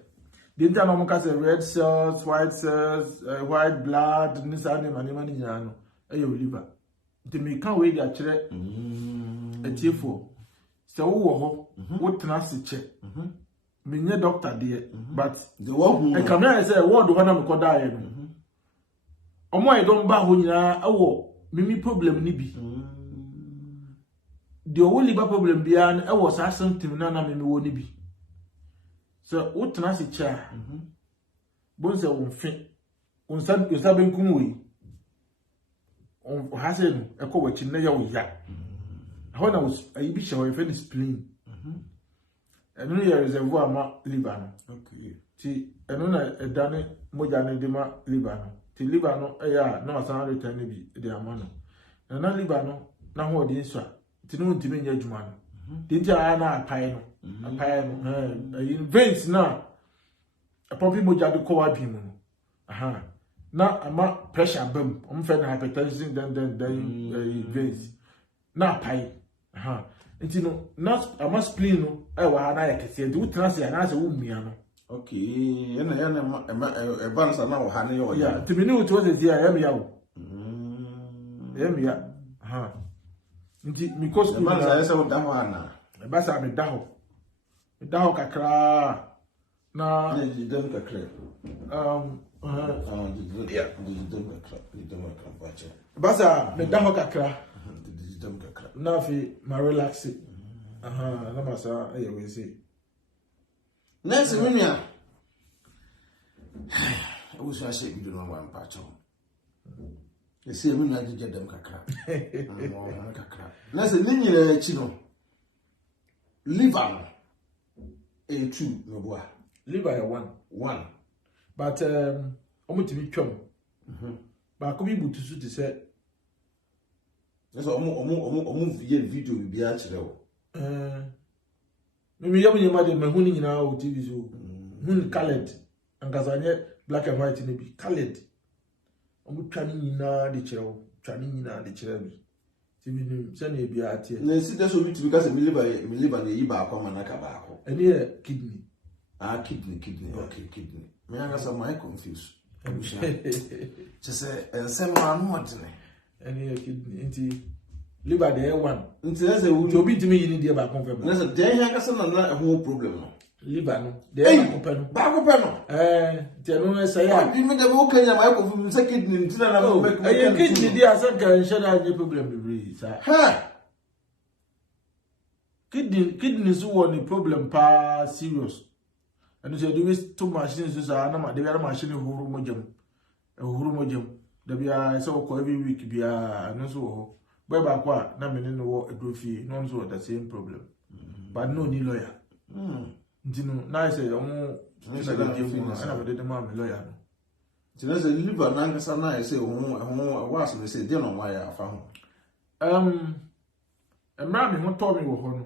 de nta no mo ka say red cells white cells white blood ni sa ne mani nya no e ye liver de me kan we dia kire etiefo se wo ho wo tena se che me nye doctor de but the one e come here say word ho na me ko da ye no omo e don ba ho nyina ewo mimi problem ni bi the only liver problem bi an ewo sa symptom na mimi wo ni bi so wo tena se che bon se wo mfe on sa ben kum we on ha se no e ko wachi na ya wo ya how na was ayi bi she wo fe spleen eno ye reservoir ma liver no okay ti eno na edane moja na de ma liver no ti liver no ya na wasan return bi de amano na liver no na ho de nso ti no ntimi nya adwuma no ti ntia na apai no veins na apopi moja de ko abi mu no na ama pressure bam fe na hypertension then veins na apai nti no na ama spleen no wa na yakese ndi utrans ya na se wo mmia no okay yana balance na wo ha ne yo ya timi ni uto ze ya ya wo ya nti because balance ya se wo da ho ana ba sa me da ho kakra na ni dem kakra ba sa me da ho kakra dem kakra na fi ma relax na masa aye we say next minute I was say we do not want patch on you see me na je dem kakra kakra next minute chi no liver A2 no boa liver 1 but omutimi twam ba ko bi butusu ti se so omo video bi a kire wo mimi yamu nyama de mahuni nyina o TV so hun colored angazanye black and white ne bi colored omo twani nyina de kire wo twani nyina de kire bi tibi se na bi atie na si de so bi tibi ka se mi liver na yi ba akwa manaka ba akwa eni e kidney kidney okay kidney me anga some my confused just ensem anu odne eni e kidney nti liver de 1 nti na se nti obi timi yini de ba confirm na se de nya ka se na ho problem no liver no de ba confirm no ti anu na say ya bi me de wo kanya my confirm se kidney nti na na make kidney dia asanka nshana any problem be sa kidney so one problem pa serious and so do we too machines so na ma de ya machine huru mojam da bia so ko every week bia no so ho boy ba kwa na me no wo adofie no so the same problem but no ni lawyer ndino na say omo na de jemu na me de ma me lawyer no ndino say liver na ngasa na say ho wa so say de no wa ya afa ho emra me ho to me wo ho no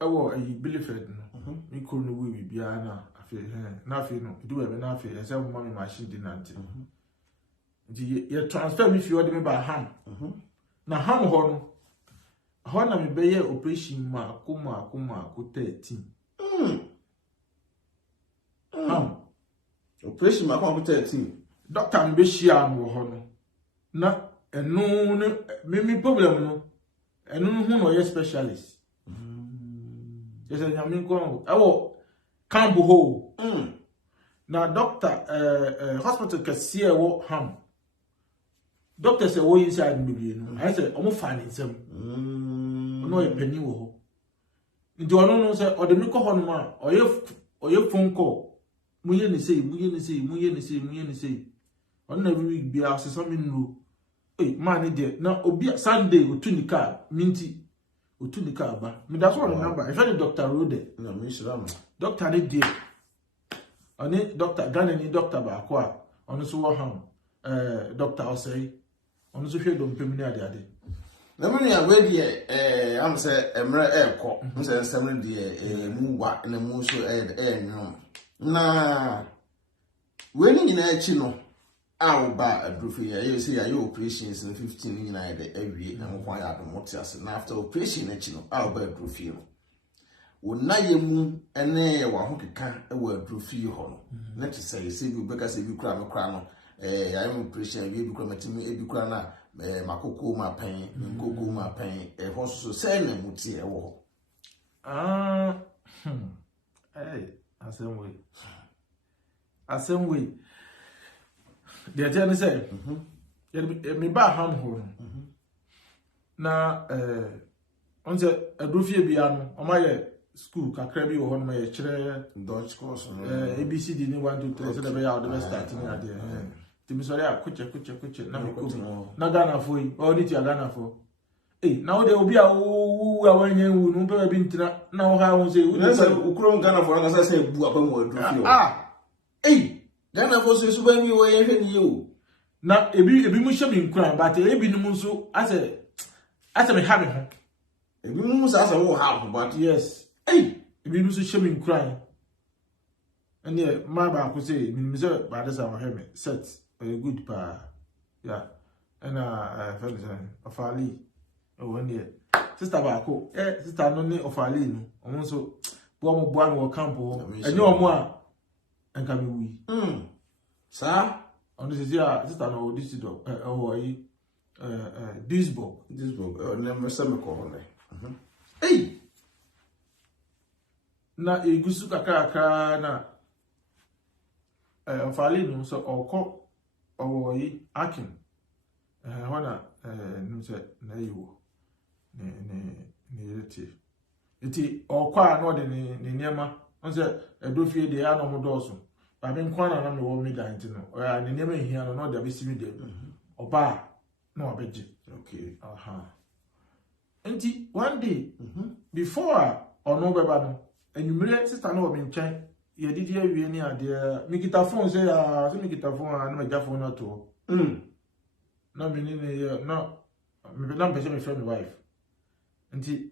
ewo ayi Bilifed no mi ko no we bia na afi no du be na afi ese mo me machine di nante ye transfer me fi odi me ba hand na ham ho no ho na me beye operation mako 13 operation mako 13 doctor mbe hia no ho no na enu ne me problem no enu hu no ye specialist yes nyame ko awo camp ho na doctor hospital kase e wo ham doctor say wo inside me no I say omo fa ni nsem no e pani wo ho ndi ono no say o de me ko ho no ma oye phone call muye ni say on na week bia asesa me no man dey na obi Sunday otunika minti otunika ba me that's one number if any doctor Rode na me shira doctor ni dey oni doctor Ghana ni doctor ba ko a ono so wo ham doctor Osei ono so hwe do mpem ni ade na me ya we dey am say emre eko am say nsem dey mu wa na mu so nwo na we ni nyina echi no a ba adrufi ya you say ya operations in 15 nyina dey awie na mo kwan ya adomotias na after operation echi no a ba adrufi no wona yemu ene wa ho keka e wa adrufi ho no na ti say bi beka say bi kura no ya operation bi kura matimi e bi kura na makoko ma pan nkoko ma pan ho so say na muti e wo Assembly. The attorney said, me ba ham ho. Na on say adrofie bia no, o ma ye school kakra bi wo ho no ye kire Dutch course ABCD ni 1 2 3 so be ya the start ni ade. Ti mi sori akuche na me ko. Na Ghana fo yi, o ni ti Ghana fo. Na wo de obi a wo awanye wu no be bi ntina na wo ha wo say wo ukuro Ghana fo na say bu abamu adrofie Ghana fo so ba mi wo ye hwe ni o na ebi mu hye mi nkran but ebi ni mu nso ase me ha me ho ebi mu sa wo ha ho but yes ebi mu nso hye mi nkran ene ma ba ko say mi se ba de sa wo he me set good pa yeah na ofali o ne sister ba ko sister no ne ofali no o nso bo mo bo am wo camp o enye o mo a enka me wi sa on this year sister no this do yi Duisburg na me se me ko ne na egusu kakaka na ofali no so okọ yi akin hona no se na yiwo ne yeti eti okọ a no de ne niema on se edofie de ya no mo doso ba me nkwana na me wo me dan ti no ne niema hia no de abesi mi de oba na obeje okay enti one day before ono beba no enumere sister no wo me nchen ye didi awie ni ade mikita phone say so mikita phone na me ja phone na to na me ni ne na me na pese me friend wife enti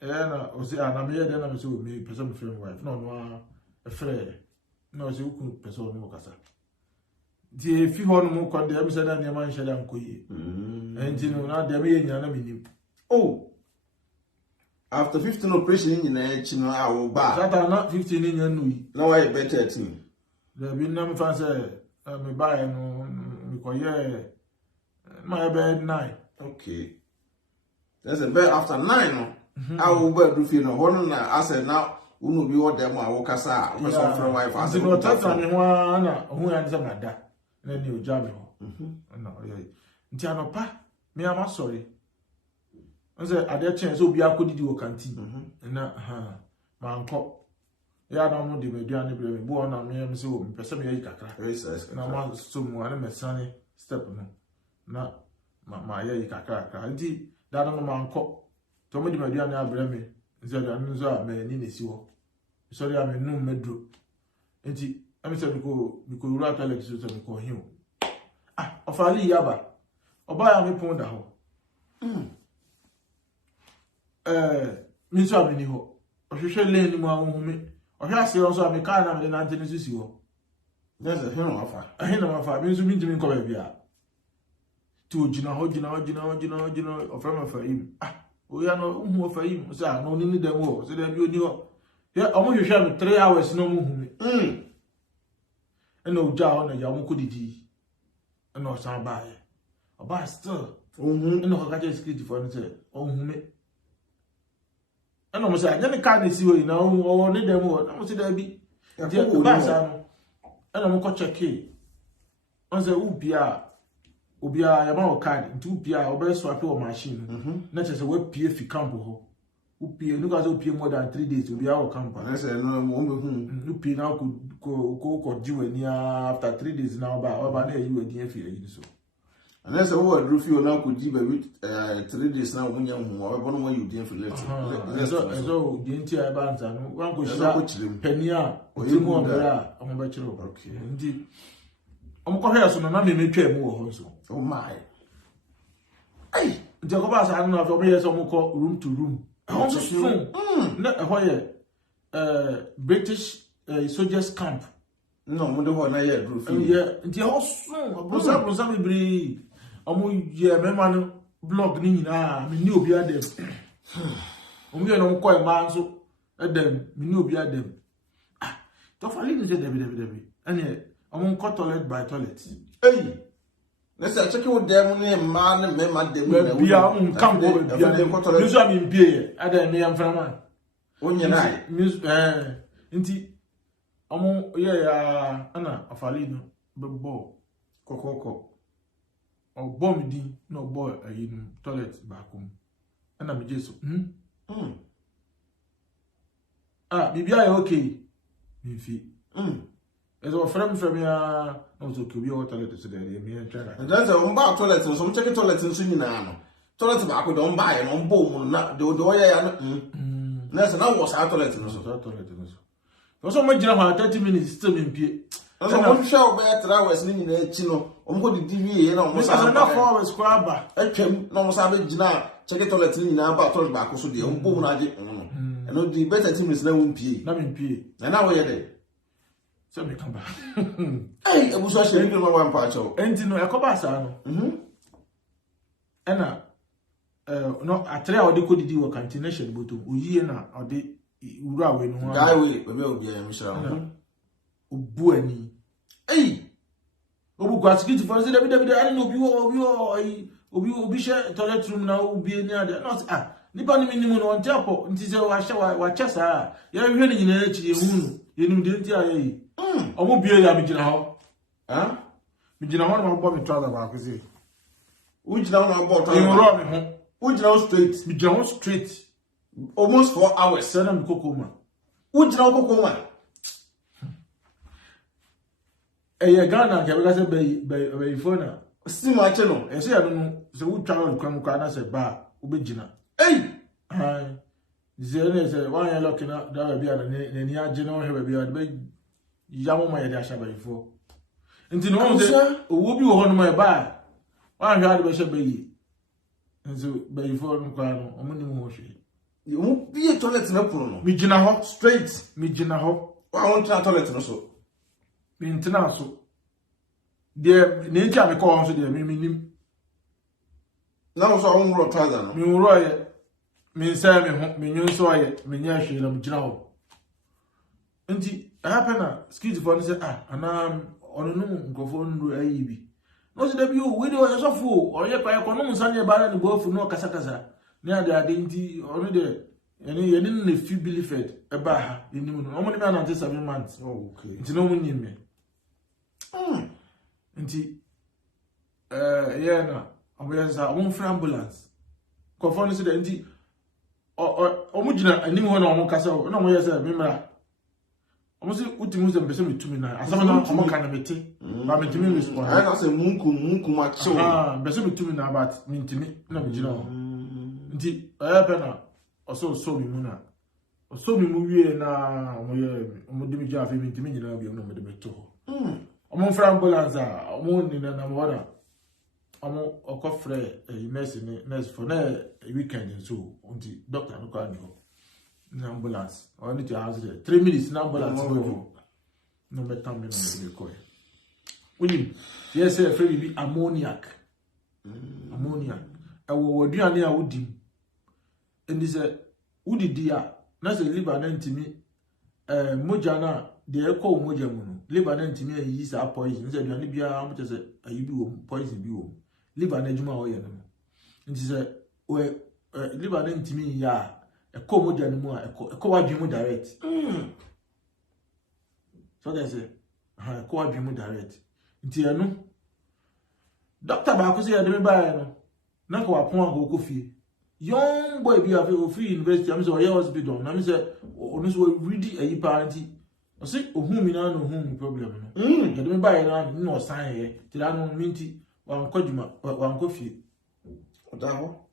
na o say na me ye de na me say me pese me friend wife no a friend no say ku pese no kasa di fi ho no mo ko de me say na ne man shela nkoyi enti no na de me ye nya na me ni after 15 operation nyina echi no a wo ba sata na 15 ni nya nu yi na wa ye better 13 there be na me fan say me buy no me ko ye my bed 9 okay that's a bed after 9 no a wo ba du fi no ho no na ase na unu bi wo dem a wo kasa a so friend wife ase no tata me ho na ho ya nse mada na ni oja me ho na oye nti anopa me ama sorry nse ade chen so obi akodidi wo kanti na ma nko ya na mo de meduane bre me bo na me se wo me pese me yi kakra na ma so mu ana mesane step no na ma ya yi kakra nti da no ma nko to mo de meduane abre me nse da no so a me ni nesi wo sorry am no medro nti am se biko ura toilet so me ko hin ofali yaba oba ya me pon da ho mi so amini ho ohwehwe le ni mu ahun mi ohwe ase on so amika na me na ntene so si ho there's a hero afa ahina ma fa mi so mi ntimi nko ba bia to jina ho oframa fahim oya no hu fahim say no ni dem wo say dem bi oni ho ya omo hwehwe am 3 hours no mu hu me ena oja ho na ya mo kodidi ena o san ba ye oba still ena ho ka je security for say o hu me ena mo say anya me ka na si ho na o ni dem wo na mo say da bi ba sa no ena mo ko check on say obia ya ma o card nti upia obe swap o machine na che say we pie fi camp ho upie no ga say upie more than 3 days obia o camp na say no mo be upie na ko jiwe ni after 3 days na oba na yi we din fi yi so unless we were rufio na ko ji ba 3 days na munya hu oba no you din fi left so din ti aba nza no wan ko shira penia o ti mo bra o mo ba chiro okay ndi I'm going to na me metwa mu ho so oh my ai je ko ba sa na so me yes mo ko room to room also soon na ho ye British soldiers camp no mo de ho na ye roof yeah nti ho soon bro me bri omo ye me man blog ni nyina me ni obi adem omo ye no ko e ma so edem me ni obi adem to fali ni je debi ane I'm on toilet by toilet. Hey, let's check with them man, me madam. We are on camp over the news. I'm in beer. I don't know. I'm from man. On your night, Inti, I'm on, yeah, Anna, of Alino, but ball, coco, or bomb D, no boy, in toilet back home. And I'm just, maybe I okay. If as a friend from ya, also could be all toilet today. And that's a umba toilet, so some check toilet in Suninano. Toilet back with on buy and on boom, not do ya. That's another was our toilet. Also, my general 30 minutes still in P. I'm sure better hours in the chino. I'm going to DV and almost enough hours crabber. I came no savage now. Check a toilet in about toilet back also the boom. I did. And no, the better team is now in P. Not in P. And now we're there. So me come back. Hey, I was actually doing one part of. And you know, I come back, Ena, no, I try all the code do a continuation, but we na or the Ura when one guy will be a Michelle. Ubueni. Hey, Obuquaski to first, I don't know you share toilet room now, will be near the not Nippon minimum on Japo, and tis a wachasa. You're really in a you didn't omo bie ya me gina ho me gina ho na mo bo me trouser ba ko si u gina ho na bo trouser me ro me ho u gina ho straight me gina ho straight almost 4 hours sana me kokoma u gina ho kokoma ye Ghana ke be ka se be phone steam a che no e se ya no se u travel kwa na se ba u be gina ei zere se wan ya lock na da bia na ni agye no he bia de yamo ma yede asha bayifo nti no se owo bi wo ho no ma ba wan hwa de be hye bayi nti bayifo no kwa no omo ni mo hwe omo bi toilet na puro no mi gina ho straight mi gina ho wa won tra toilet no so mi ntina so de ne ntia me ko ho so de mi nim na mo so won ro trouser no mi ro ye mi nsa mi ho mi nyun so ye mi nya hwe na mi gina ho nti happen na skit for say ana onu no nkofo ndu ayi bi no se da bi o we de o so fu o ye kwa ko no nsa ne ba na bo fu no kasa ne ade nti onu de ye ne fi bilifed e ba ha enim no o mo ni na 7 months okay nti no mo ni me nti ye na o mo ye sa o mo free ambulance nkofo no se da nti o mo gina anim ho na o mo kasa na mo ye sa memra Omusi utimuze mpese mitumi na asama na amaka na mete ba mitumi respond I say munkum acho mpese mitumi na about mitumi na bigina ho nti pe na so mi mu na so mi mu wie na omo de mi ja fe mitumi nyina bi omo de beto omo fra ambulance omo ni na mo na omo okofre nurse for na weekend so nti doctor no kwa ni ho in ambulance or need to house there 3 minutes in ambulance no better me no be call we yes say free be ammoniac ammonia ewo waduane a wodim endi se wodidi a na se liver na ntimi moja na de ekọ moja mu no liver na ntimi ayi sa poison se aduane bia amche se ayi bi wo poison bi wo liver na adwuma wo ye no nti se liver na ntimi ya ekọ moja no mu a ekọ wadwe mu direct so they say ekọ wadwe mu direct nti enu doctor ba ko se ya de me ba no na ko apon a ko fie young boy be of free university am say oye hospital na me say onu so ready ayi party o say ohun mi na no ohun problem no ya de me buy na no sign here ti da no minti wan ko fie oda ho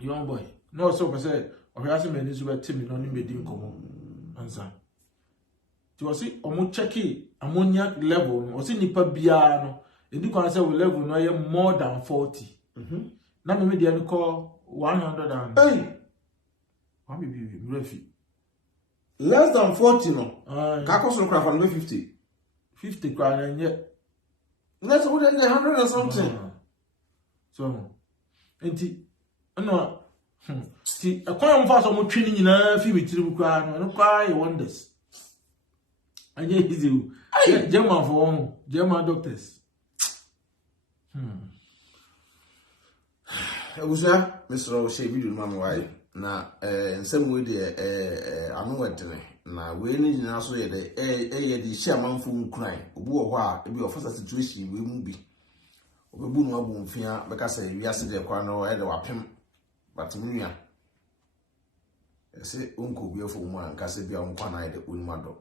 young boy no so pe say o hia se me ni so be timi no ni medi nkomo ansa ti o say o mo check ammonia level no o say nipa bia no edi kwa say level no ye more than 40 na me dey no call 100 and what be refi less than 40 no ka ko so craft and 50 kwa na nye let's put 100 or something so enti no ti akwa mfa so mo twini nyina fi mitirim kwa no kwa ye wonders anye easy German for one German doctors Ebusa Mr. Shey video mama why na nsem we de anu wedene na we ni nyina so ye de ye de hia manfo nkran obi wo ho a ebi ofasa situation we mu bi obebu no abu mfia beka say wi ase de kwa no e de wapem but munua ese onko bi afo mu anka se bia onkwa na de onu ado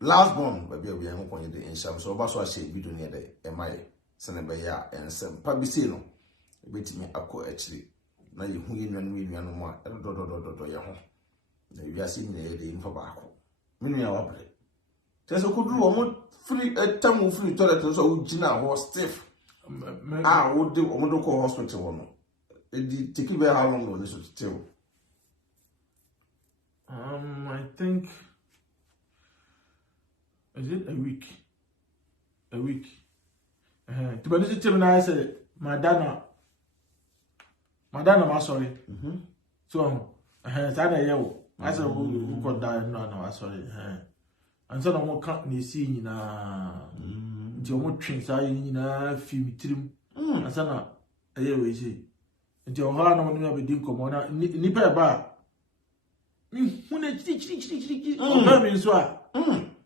last born ba bia bia onkwa ye de ensham so oba so a shey video ne de emaye sene be ya ensem pa bi se no betimi akọ achiri na yehu yenwanu mu a dododododo ye ho na wiase ni ye de info ba akọ menu ya wabre teso kuduru o mo free etamu free toilet so wo gina ho stiff wo de o mo do ko hospital wo no edi take be how long no so still I think is it a week to be honest tell na say Madana ma sorry. So sana yewo. I said who got die no sorry. And so no kan na si nyina. Nti o mo twin sa nyina fi mitrim. And sana ayewo isi. Nti o ha na mo ni abedi nkomo na nipa ba. Hu na chiri. O ba mi so a.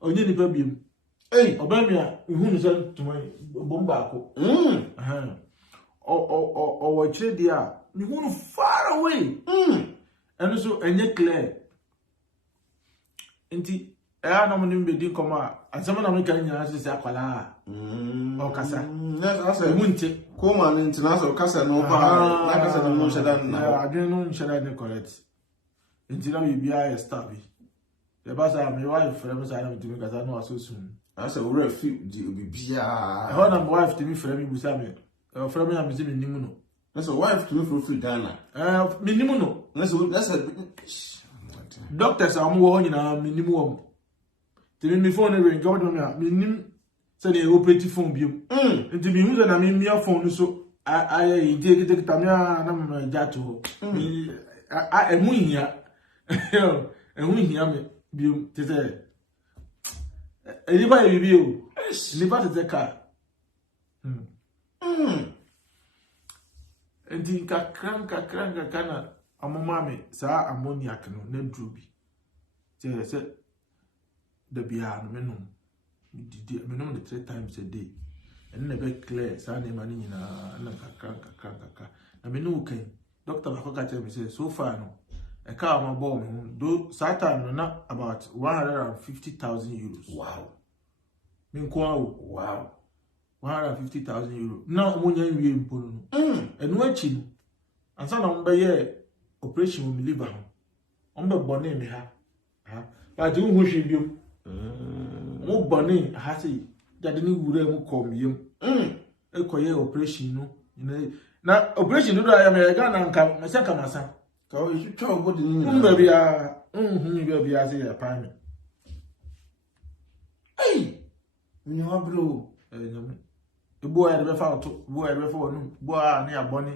Onye nipa biem. O ba mi a hu ni so tumai bomba ako. O watch dia me who far away and so enye clear enti no mo nim be din koma asema na me kan nyina se akwala o kasa asa munti ko ma ni ntina so kasa no ba na kasa no sheda na adwen no sheda ne correct enti na bibia ya start bi the basa me wife frame sa na me kasa no aso soon asa wo refi di bibia ho na my wife timi frame busa me frame ya me se nimu no. That's a wife to me for free Ghana. Minimum no. That's a doctors are more on minimum. The me phone ring government minim say the operate phone bi. Nti bi hu na me mia phone so I take tamia na me jato. Emu hia. Emu hia me bi te say. Eni ba bi o. Ni ba te ka. Enti kakran kana amomame sa ammoniac no na drubi se the bia no menum menum the 3 times a day and never clear sa na mani nyina na kakran na menu kan doctor ba ko ka tell me say so far no e ka ma ball me do sa time no na about 150,000 euros. Wow. Min ko wow. 150,000 euros. Now omonya wie mpolo no. Enu achi no. Ansa na mbe ye operation wo liver ho. Ombe bone me ha. Ba di hu hwe biom. Mo bone ha sei. Jade ni wura mu kom yem. Ekoye operation no. Na operation no do ya me ga na nka mese ka masa. Ka o you try go di ni. Mbe bia bia sei ya pa me. Hey! Nyo bro. Nyame. ebu a de be fa oto ebu a de be fa wonu ebu a na ya boni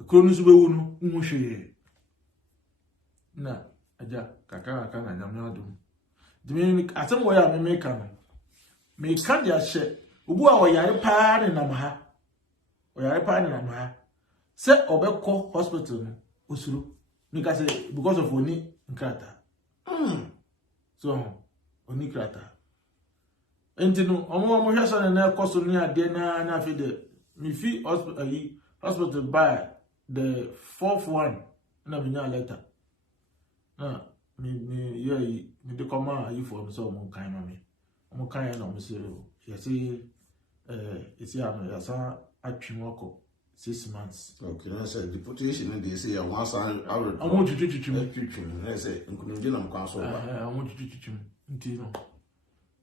ekro nu so be wu no hu hwe na aja kaka na nyame adum dimi atem wo ya me ka no me ka dia hye ebu a wo yare pa ne nam ha o yare pa ne nam ha se obekọ hospital no osuru because because of oni nkrata so oni krata entinu omo hwe so na ekoso ni ade na afi de mi fi hospital by the fourth one na me nya letter na mi de koma yi for so mo kan ma mi omo kan na mo se ya se isi ano ya sa atwimoko 6 months. Okay, I said deportation and they say once I want to I say including council. I want to ntino.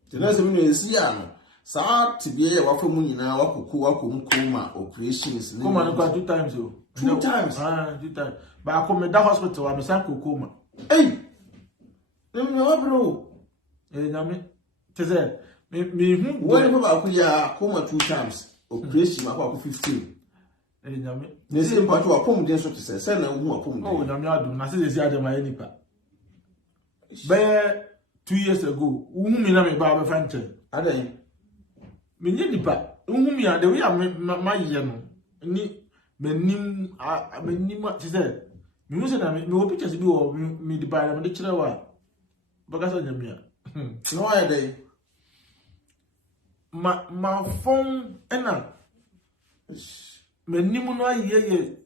The next minute is yan. Sa to be a waffle moon na wakuku coma operations. Coma no 2 times oh. 2 times. 2 times. But I come that hospital I say coma. Hey. Let me know bro. Nyame. Teze me hu whatever ba ku ya coma 2 times. Operation akwa 15. Nyame. Ne se mpa to apom den so to say na hu apom den. Oh nyame adum na se ade ma nipa. Be 2 years ago, hu mi na me ba be fanche. Adan. Me nye nipa. Hu mi ade we ma ye no. Ni menim ti say me hu se na me wo pictures bi wo me di ba na me de kire wa. Baka sa nyame a. No I dey. Ma phone ena menim no aye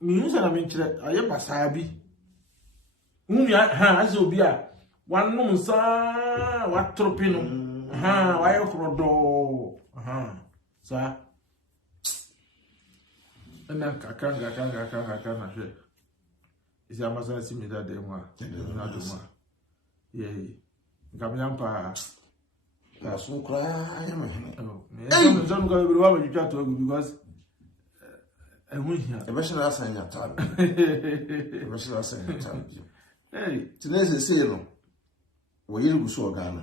me hu se na me kire aye basa bi. Hu mi ha aso bi a wanum sa watropino waye krodo sa ena kaka na hwe isi amasa si mi da de mu a na do mu ye ngamyampa na so kra anya me eh so no go be wa be twa to because ehun e be shira san ya tab e be shira san ya tab hey tinese say no wo yiri gusu ogana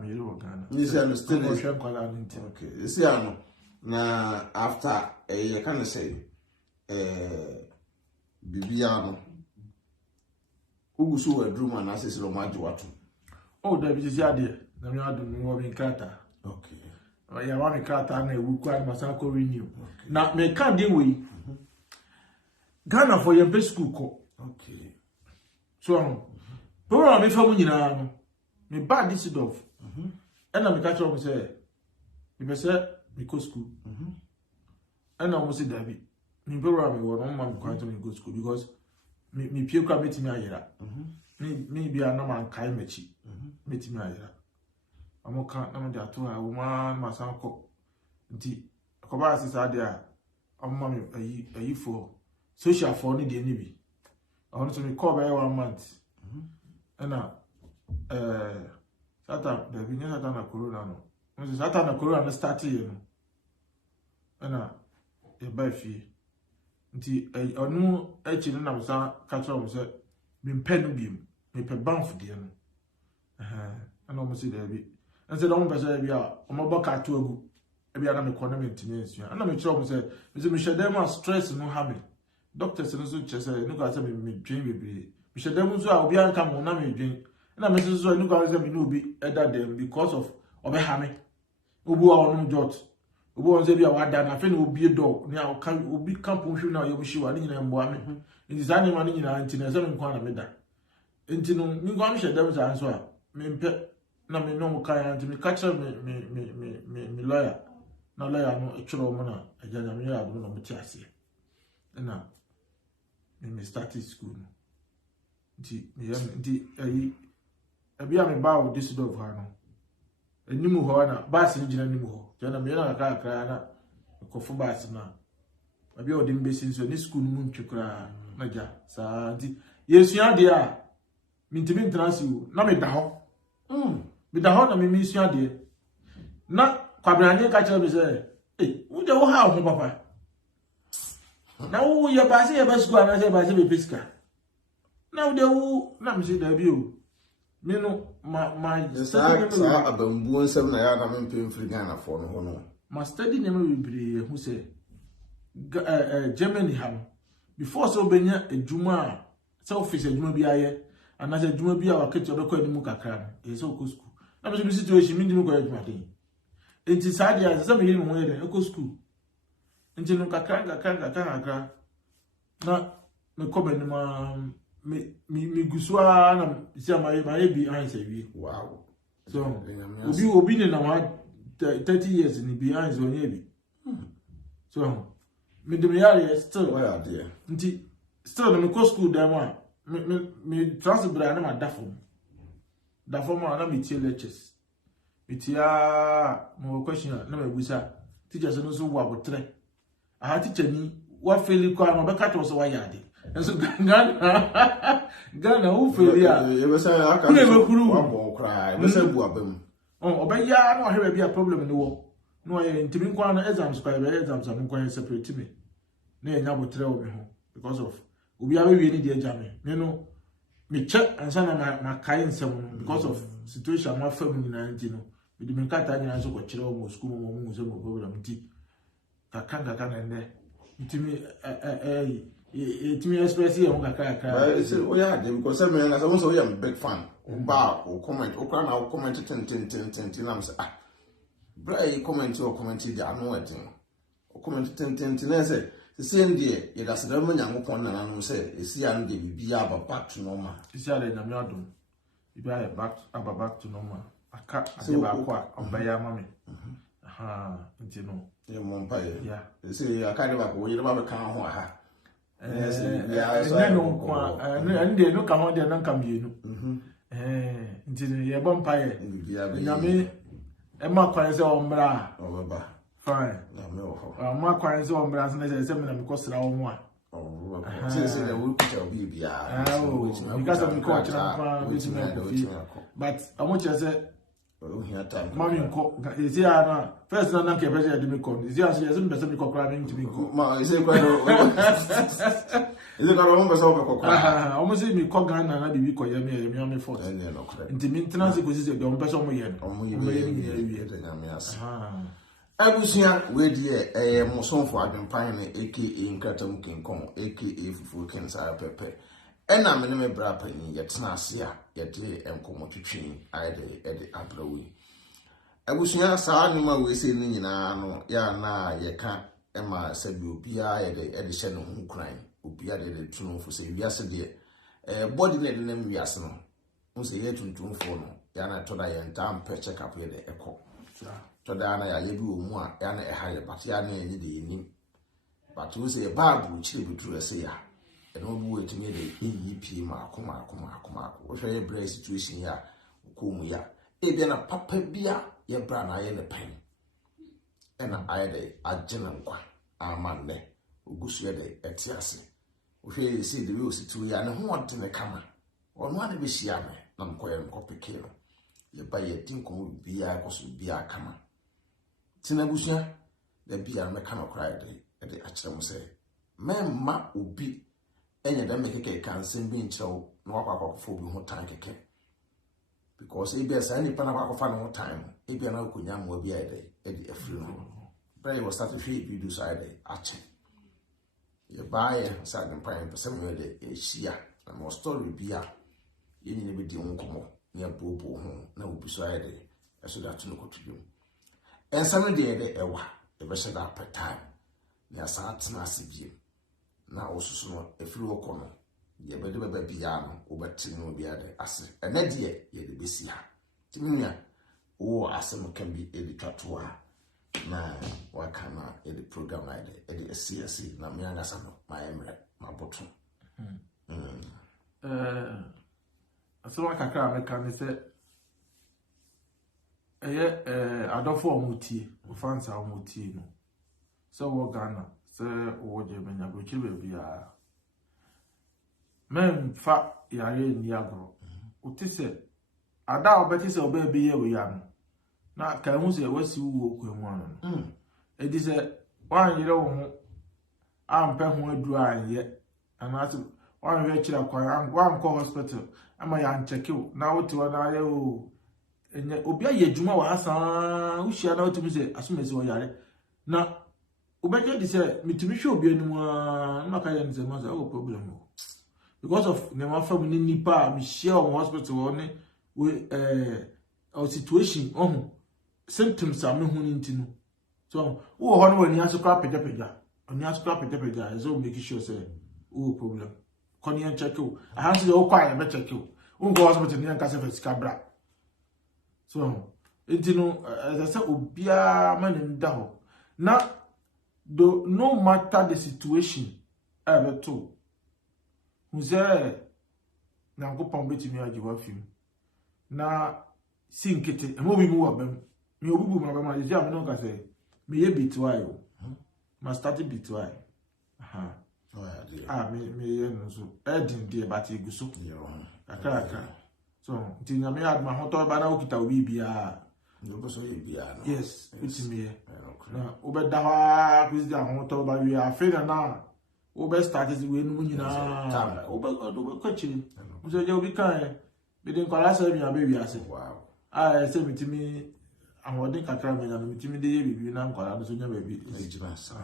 me yiri ogana ni say no still is okay see ano na after you can say bibia no ugusu wa drum na asese lo maji watu oh da bi si ade na me adu mi wo bi krata okay ya wa mi krata na ewu kwa ma sa ko renew na me kan dey we Ghana for your best school ko okay so program me famu nyina no me bad this of na me catch up say me say me go school and I must say that me program me won man quite me go school because me pie kwa metimi ayera me bia na man kai mechi metimi ayera amoka na me da to a woman masanko nti akoba asisa de a amma me ayi for social for ni de ni bi I want to me call by 1 month and sata baby nya sata na corona no mo sata na corona start here no and e ba fi nti onu echi no na so catch up say me pen bi me pe banf de no and almost say there be and say don't be say bia o mo boka to agu e bia na me economy ntimi ensu and na me try say me shedem stress no ha me doctors no so che say no go say me dwin bebre me shedem so a obi anka mo na me dwin na me so no go say me no obi eda dem because of obe ha me obu a onu jot obu on say bia wada na fe na obi do ni a ka obi kampo hwe na yo shi wa ni nyina mbo ame nti za ni ma ni nyina nti na se me kwa na me da nti no mi go am shedem za so a me mpe na me no mo kan nti me catch me lawyer na lawyer no chiro mo na ajanya me ya do no mo ti ase na me started school nti abi am ba o this do ha no enimu ho na bus ni gina nimu ho jana me na kaka na kofu bus na abi o dim besin so ni school mu ntwekra na ja sa nti yesu ade a mintimi ntrasi wo na me da ho me da ho na me misu ade na kwabranye ka kire me say wo de wo ha ho papa na wo ye ba se ye ba school na se ba se be physical na wo de wo na me say da bi o me no my study abambu nsem na ya na mempem free Ghana for no no my study name bebre hu say Germany ham before so benya adwuma say office adwuma bi aye ana say adwuma bi a wakati obekọ animu kakra no so ko school na me situation mi ndimi ko adwuma den enti saade a say me yiri mo yere eko school enti no kakra na me ko benima me gusua na si amaye bi answer wi wow so obi ne na 30 years ni bi answer onye bi so me dem yare still why are there nti still na me ko school dem a me transfer na ma dafom na me tie lectures me tia mo question na me busa teachers no so wo abotre aha teacher ni wa feel ko na be ka to so wa yade enso Ghana who feel ya e be say aka wa bo kra e be say bu abam obeya na ohwe bia problem ni wo no ye ntimi kwa na exams kwa be exams am kwa separate me na enya botre wo me ho because of obi awe ni de exam me no me check ansa na ma kai nsem no because of situation ma fam ni na nti no me di me kata nyina so ko kire wo mo school mo mu se mo problem nti kakanga kana ne ntimi express here on kakaka oh yeah because me na so we am big fan ba o comment o kra na o comment ten na say ah bra you comment dey anu edin o comment ten na say say ndie ye da se da mo nyankopon na no say esi an de bibia ba back to normal esi ale na me adom bibia back to normal aka ade ba kwa obaya mame aha nti no ye mo mpa ye yeah say aka de ba ko ye ba be kan ho aha yes yeah no kwa ande no ka ho de na kam yenu nti ye bo mpa ye nyame e ma kwan se o mbra obaba fine na me o ma kwan se o mbra se me na me ko sra wo mo a say that we put our baby because of me ko chira kwa which me but I want you say Mami nko isi ana first na nke pese ya dimi ko isi aso yesi mbese mi kokra mi ntimi ko ma isi kwa no isi ka ro mbese o kokra o mo se mi ko Ghana na bibi ko ya mi am fort ntimi international ko sisi de o mbese o mo ye o mo ye wi de nyame ase abusia we die musonfo adwempan ne aka nkratam kinkon aka fufu kensa pepe ena me ne me bra pani yetena ase a yede enkomotwetwe ayede abrawi abusia saa nima we se ni nyina no ya na yeka ema sabi obia yede hye no hunkran obia de tunufo se wiase de body ne ne wiase no mo se ye tuntumfo no ya na to da ye ntam pe check up yede eko to da na ya yebi omu a ya na ehaye but ya na ye de ni but we say babu chire bitru ese ya no bu etimi de EEP makoma wo hwe brain situation ya ko mu ya e bia na papa bia ye bra na ye ne pen ena aye de agena nkwa amanne ogusu ye de etiase wo hwe si de we ositu ya ne ho ode ne kama ono ane be hia me na mkoye mkopeke no ye ba ye tinko bia koso bia kama tina busia de bia me kana kra de akire mo se memma obi enye dem keke kansen bi nkyerɛw na wakwakwafo bi ho tan keke because ebia sa ni pana wakwafa no time ebia na konya mo bi ade afiri no pray was start to feel video side ache ye bae sa dem prime person we de ehia na mo story bia ye ni be di nkomo na bobo ho na obi so ade eso da tunu kotudum ensam de ewa e be se da per time na sa atena asibie na osusu no efiri okono ye bede beba bia no obeti no bia de ase ene de ye de besi ha timia wo asem kan bi editwato ha na waka na edi program na edi CSC na me anga sano ma emre ma boto aso akaka ameka ne se adofo omutie ofansa omutie no so wo Ghana se wo je benya go chibe bia men fa yare ni agro utise ada obeti se oba bi ye we ya no na ka hu se wasi wo kwemu ano edi se wan yire wo ho ampe ho adu anye anase one very chira kwa one call hospital ama ya check you na wo ti wa na ye o enye obi aye djuma wa asan wo hia na wo ti mi se asumesi wo yare na obeje di say mitimi hwe obi anu a na ka ye nse ma say o problem o because of ne ma fam ni nipa mi share on hospital on we our situation symptoms are me hu ni ntinu so wo ho no wani asukra peja oni asukra peja is all make sure say o problem koni en check you I have to go kwa be check you un go hospital ni en ka se fisika bra so ntinu as I say obia man nda ho na do no matter the situation ever to Muze na ngopon betimi ajiwa film na sinkete e mo bi mu wabam mi obubu ma bam aje am no ka say me ye bitwai o ma start bitwai aha me ye no so edin de bat eguso aka so ntinya me ad ma hoto ba na okita obi bia no so ye bia no yes bitimi ye na obeda ha kwisi da hoto ba wi afena na obe start is we no nyina obe kwachi so je obi kan me den kwala sa mi abe wi ase wow se mitimi awodin kakra me na mitimi de ye bibi na nkwala no so nya ba bi ejibas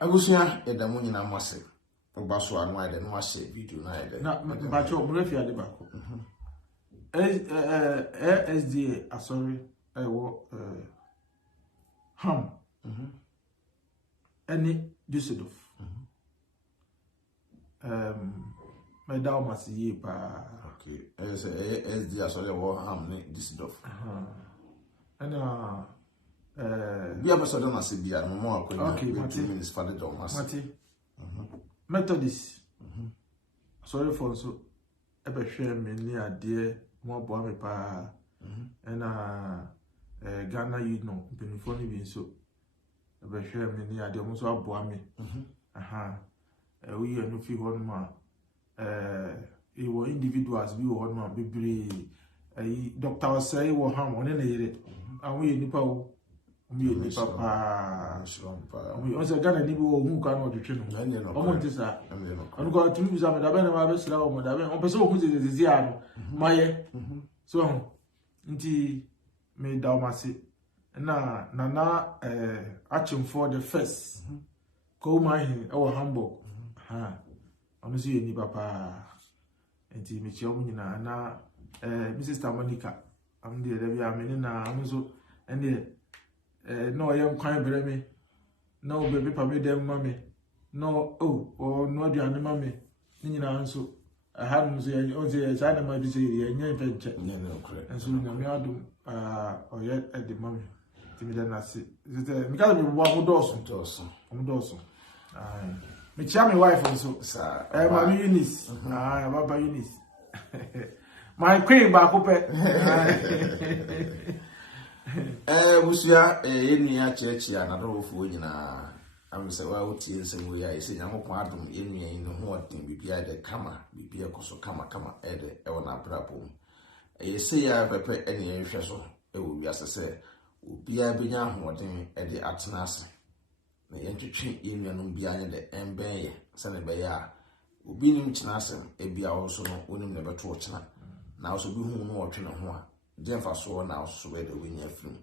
agusia edamu nyina mase oba so anu ade no ase video na ade na ba cho mo refi ade ba ko SDA sorry wo ham any Düsseldorf medal must ye pa okay SDA sorry wo ham ni Düsseldorf ana bia beso don ase bia no mo akonya okay 2 minutes for the domas mati Methodist sorry for so ebe hwe me ni ade mo bo me pa ana Ghana you know benefo ni bi so ebe hwe me ni ade mo so abo me we no fi ho ma e wo individuals bi wo no bebre doctor say wo ham one na yire awu ye nipa wo mi ni papa we also Ghana ni bi wo hu ka no twetwe no o mo ntisa onu ko tumi bi za me da be na ma be sira wo mo da be o pese wo hu zezi ano maye so nti me da o mase na achimfo the first ko ma hin e wo Hamburg onu si ye ni papa nti me chi o nyina na Mrs. Monica am de bi amene na am so ende no yam kwan bere me no baby pa me dem mame no no aduane mame ni nyina nso aha no so ye o se sa na ma bi se ye nya nche nso na me adum oye e de mame ti mi na se mi ka me bo amodoso me chia me wife nso ma Eunice baba Eunice my queen ba ko pe busia enua chechia na dofo nyina amse wa utie nsem we ya ise nyakopon adom enua yin ho odin bibia de kama bibia koso kama ede e wona brabo ise ya pepe ene ehwe so e wo wiase se obia benya ho odin ede atena ase na yentwetwe enua no bia nye de emben ye se ne be ya obi nim kyena asem e bia wo so no onim ne beto kyena na so bi hu no otwe ne ho a demfa so na so we de wenya film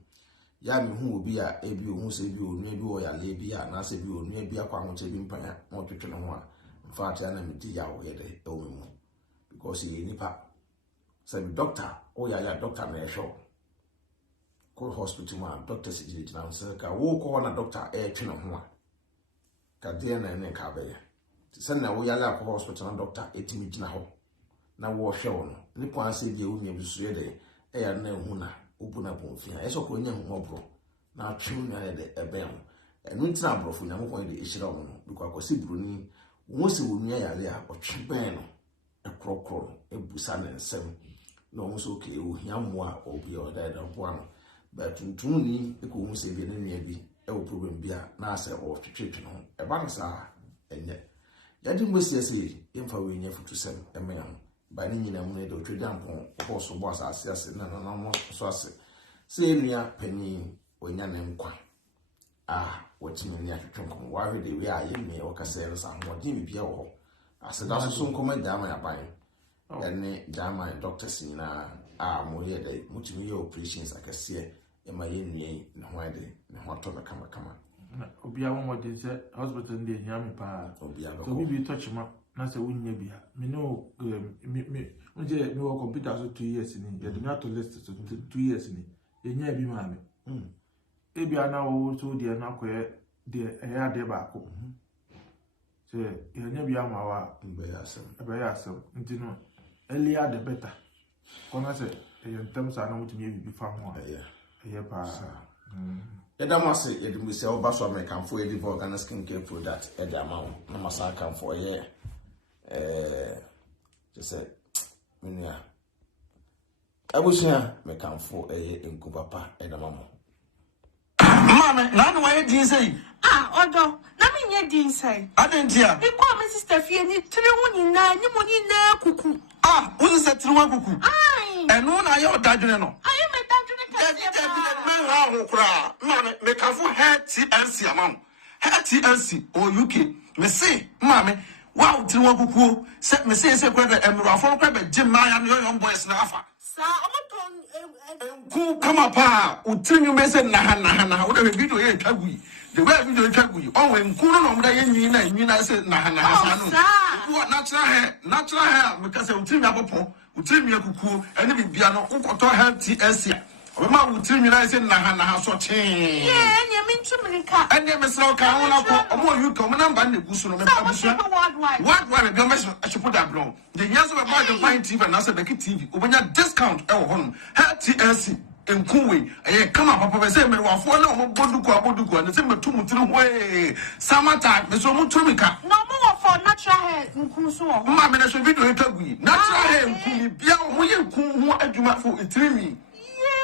ya mi hu obi a ebi ohun se bi onu ebi o ya le bi a na se bi onu ebi akwa nwoche bi mpanya mo twetwe ne ho a in fact ya na mi di ya wo ye de e o mi mu because he nipa say doctor o ya doctor na e show ko hospital ma doctor se ji na se ka wo ko na doctor e twe ne ho a ka de na ne ka be ya se na wo ya la ko hospital na doctor etimi gina ho na wo hwe wo no ni kwa se bi e wo mi bisu ye de e ya na hu na ubuna bonfia eso ko nya hu obro na atwe na de ebe ho enu ntina brofo nya mo ko de ehira wo no bikwa kwasi bruni wo se wo nya yale a otwe ben no e krokro e busa ne nsem na wo so ke wo hia mo a obi o da bo ano but ntuni e ko wo se bi ne nya bi e wo problem bi a na ase o twetwe no e ba no sa enye yadi mo siese emfa we nya futusem e me ho ba ni nyina mu ne do twedampo ko so bo asase na mo so ase se enua pani onya ne nkwa wo wɔtumi ne atwetwe nkɔmɔ wahwɛ de wi a yɛmmie wɔkasɛ no sa ahoɔden bibia wɔ hɔ aseda so nkɔmɔ German aban ɛne German doctors nyinaa a moyɛ dɛ mutumi yɛ operations akɛseɛ ɛma yɛnnue ne ho ade ne ho atɔ no kamakama obia wo mo de sɛ hospital de hia me pa obia so bi touch ma na sɛ wonya bia me no me unje me wo computer so 2 years ni ye de me to list so 2 years ni yenya bi ma me ebia na wo so de na koye de eya de ba ko so yenya bia ma wa be ya asem ntino earlier the better kona sɛ yentam sa na mutumi bi fa ho a pa Edamase edumisi oba so American for edible organic skincare product edama na masaka for just say minia abusia me kan for enku papa edama mo mama na no why din say odo na me nye din say adentia e ko me sister fie ni tire hu nyina ni mo nyina kuku wo se tire hu kuku eno na ye odadwene no ayo me dadwene ka me kafo hair TNC amam hair TNC or UK me say mama wow tire hu kuku se me say kwa be emrafo kwa be jimaya no young boys na afa sa omoton ku kama pa utinyu me say na wo de video ye twagui the way video twagui on we nku no no mda ye nwina say na sa no natural hair because utinyu apopo utinyu akuku ene bibia no ukoto hair TNC obema utinyu na say na so chen enya mintumrika ene me sra ka ho na ko omo UK omo namba na gusu no me ba busu worldwide be me so put that blow the years we buy the fine TV na say the TV obenya discount e wo hono hair TNC enkuwe kama papa be say me wafo na omo boduku na say me tumutiri ho samata me so mo tumika no mo for natural hair nku so ho ma me na so video etagui natural hair nku bia omo ye nku ho adwuma fo etirimi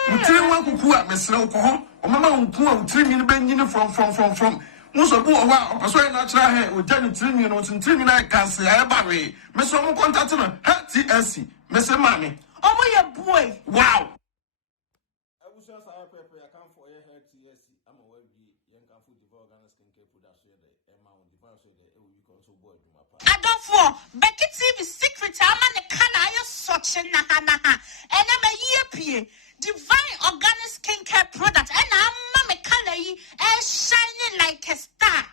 mutiri ho kuku a me sere ko ho omo ma nku a utirimi ne banyini from muso bu owa oso natural hair o jani tirimi no tirimi na cancer ya ba we me so mo contact no TNC me say ma me omo ye boy wow Adolfo, Becky TV secret, I'm on the canal, such a naha, and I'm a year divine organic skincare product, and I'm a color and shining like a star.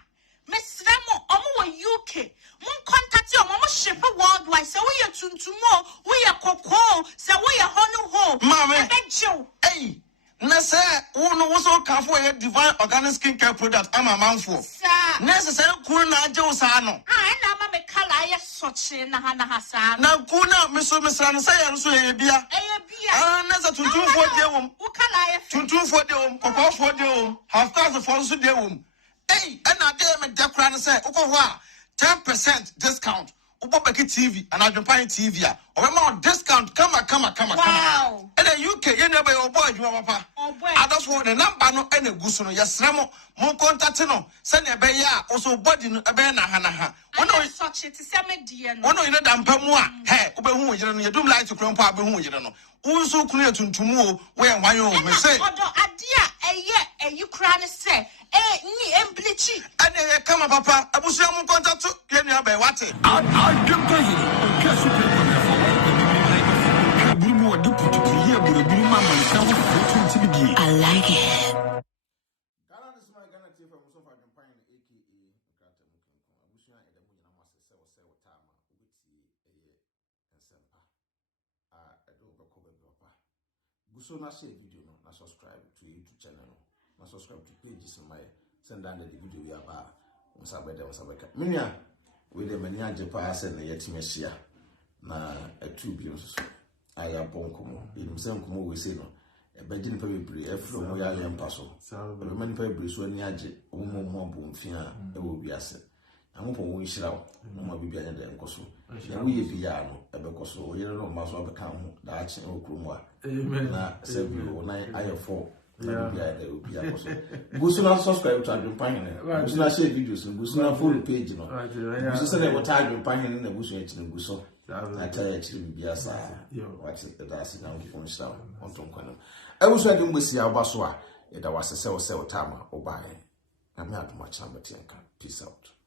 Miss Ramo, Omo UK, Moon contact your mama ship worldwide, so we are tuntumo, we are cocoa, so we are honey home. Mama, Joe, hey. Na say wo so kan for a divine organic skincare product am amanfo necessary ku na age wo sa no na ma me kala ye soche na sa na ku na me so mesra no say ya so ye bia na sa tuntumfo de wom wo kala ye tuntumfo de wom kokofo de wom half caste for so de wom hey na de me de kra no say ukọ ho a 10% discount Ubobeki TV and Adjumpai TV. Or discount come. Wow. And the UK, you never your boy, you papa. I just want the number no any gusuno. Yes, Ramo, Mon Contatino, send a beya, also body a bena hanaha. One of such it is a median. One in a dampamua. Hey, Ubehu, you don't like to grandpa, who you don't know. Also clear to Tumu, where my own may say. A Ukraine say, ni emblichi. And come up, papa, I was young contact to get me by what I can't tell you. I like it. So na share video no na subscribe to YouTube channel no na subscribe to pages in my send down the video we about wasabeka minia we dey mani ajepa say na yetime hia na atu bi so aya bonkomo enim se nkomo we say no e beji nipa bebre efro mo ya yempa so e be mani pa bebre so ani age omo bonfia e wo biase amopo wo nhira wo mo bibia nya de enkoso na wo ye bia no e be koso wo yere no ma so be kan ho da ache okromo a amen na se bi wo na ayefo na bibia de bibia koso gusu na subscribe to Adjumpai ne gusu na share videos no gusu na follow page no gusu se na what Adjumpai ne na gusu echi ne gusu na tell echi bibia sa what da si na wo nhira wo onton kwano e gusu ade mgbesi abaso a e da wasese wo se wo tama wo bae na me adoma chamba tianka. Peace out.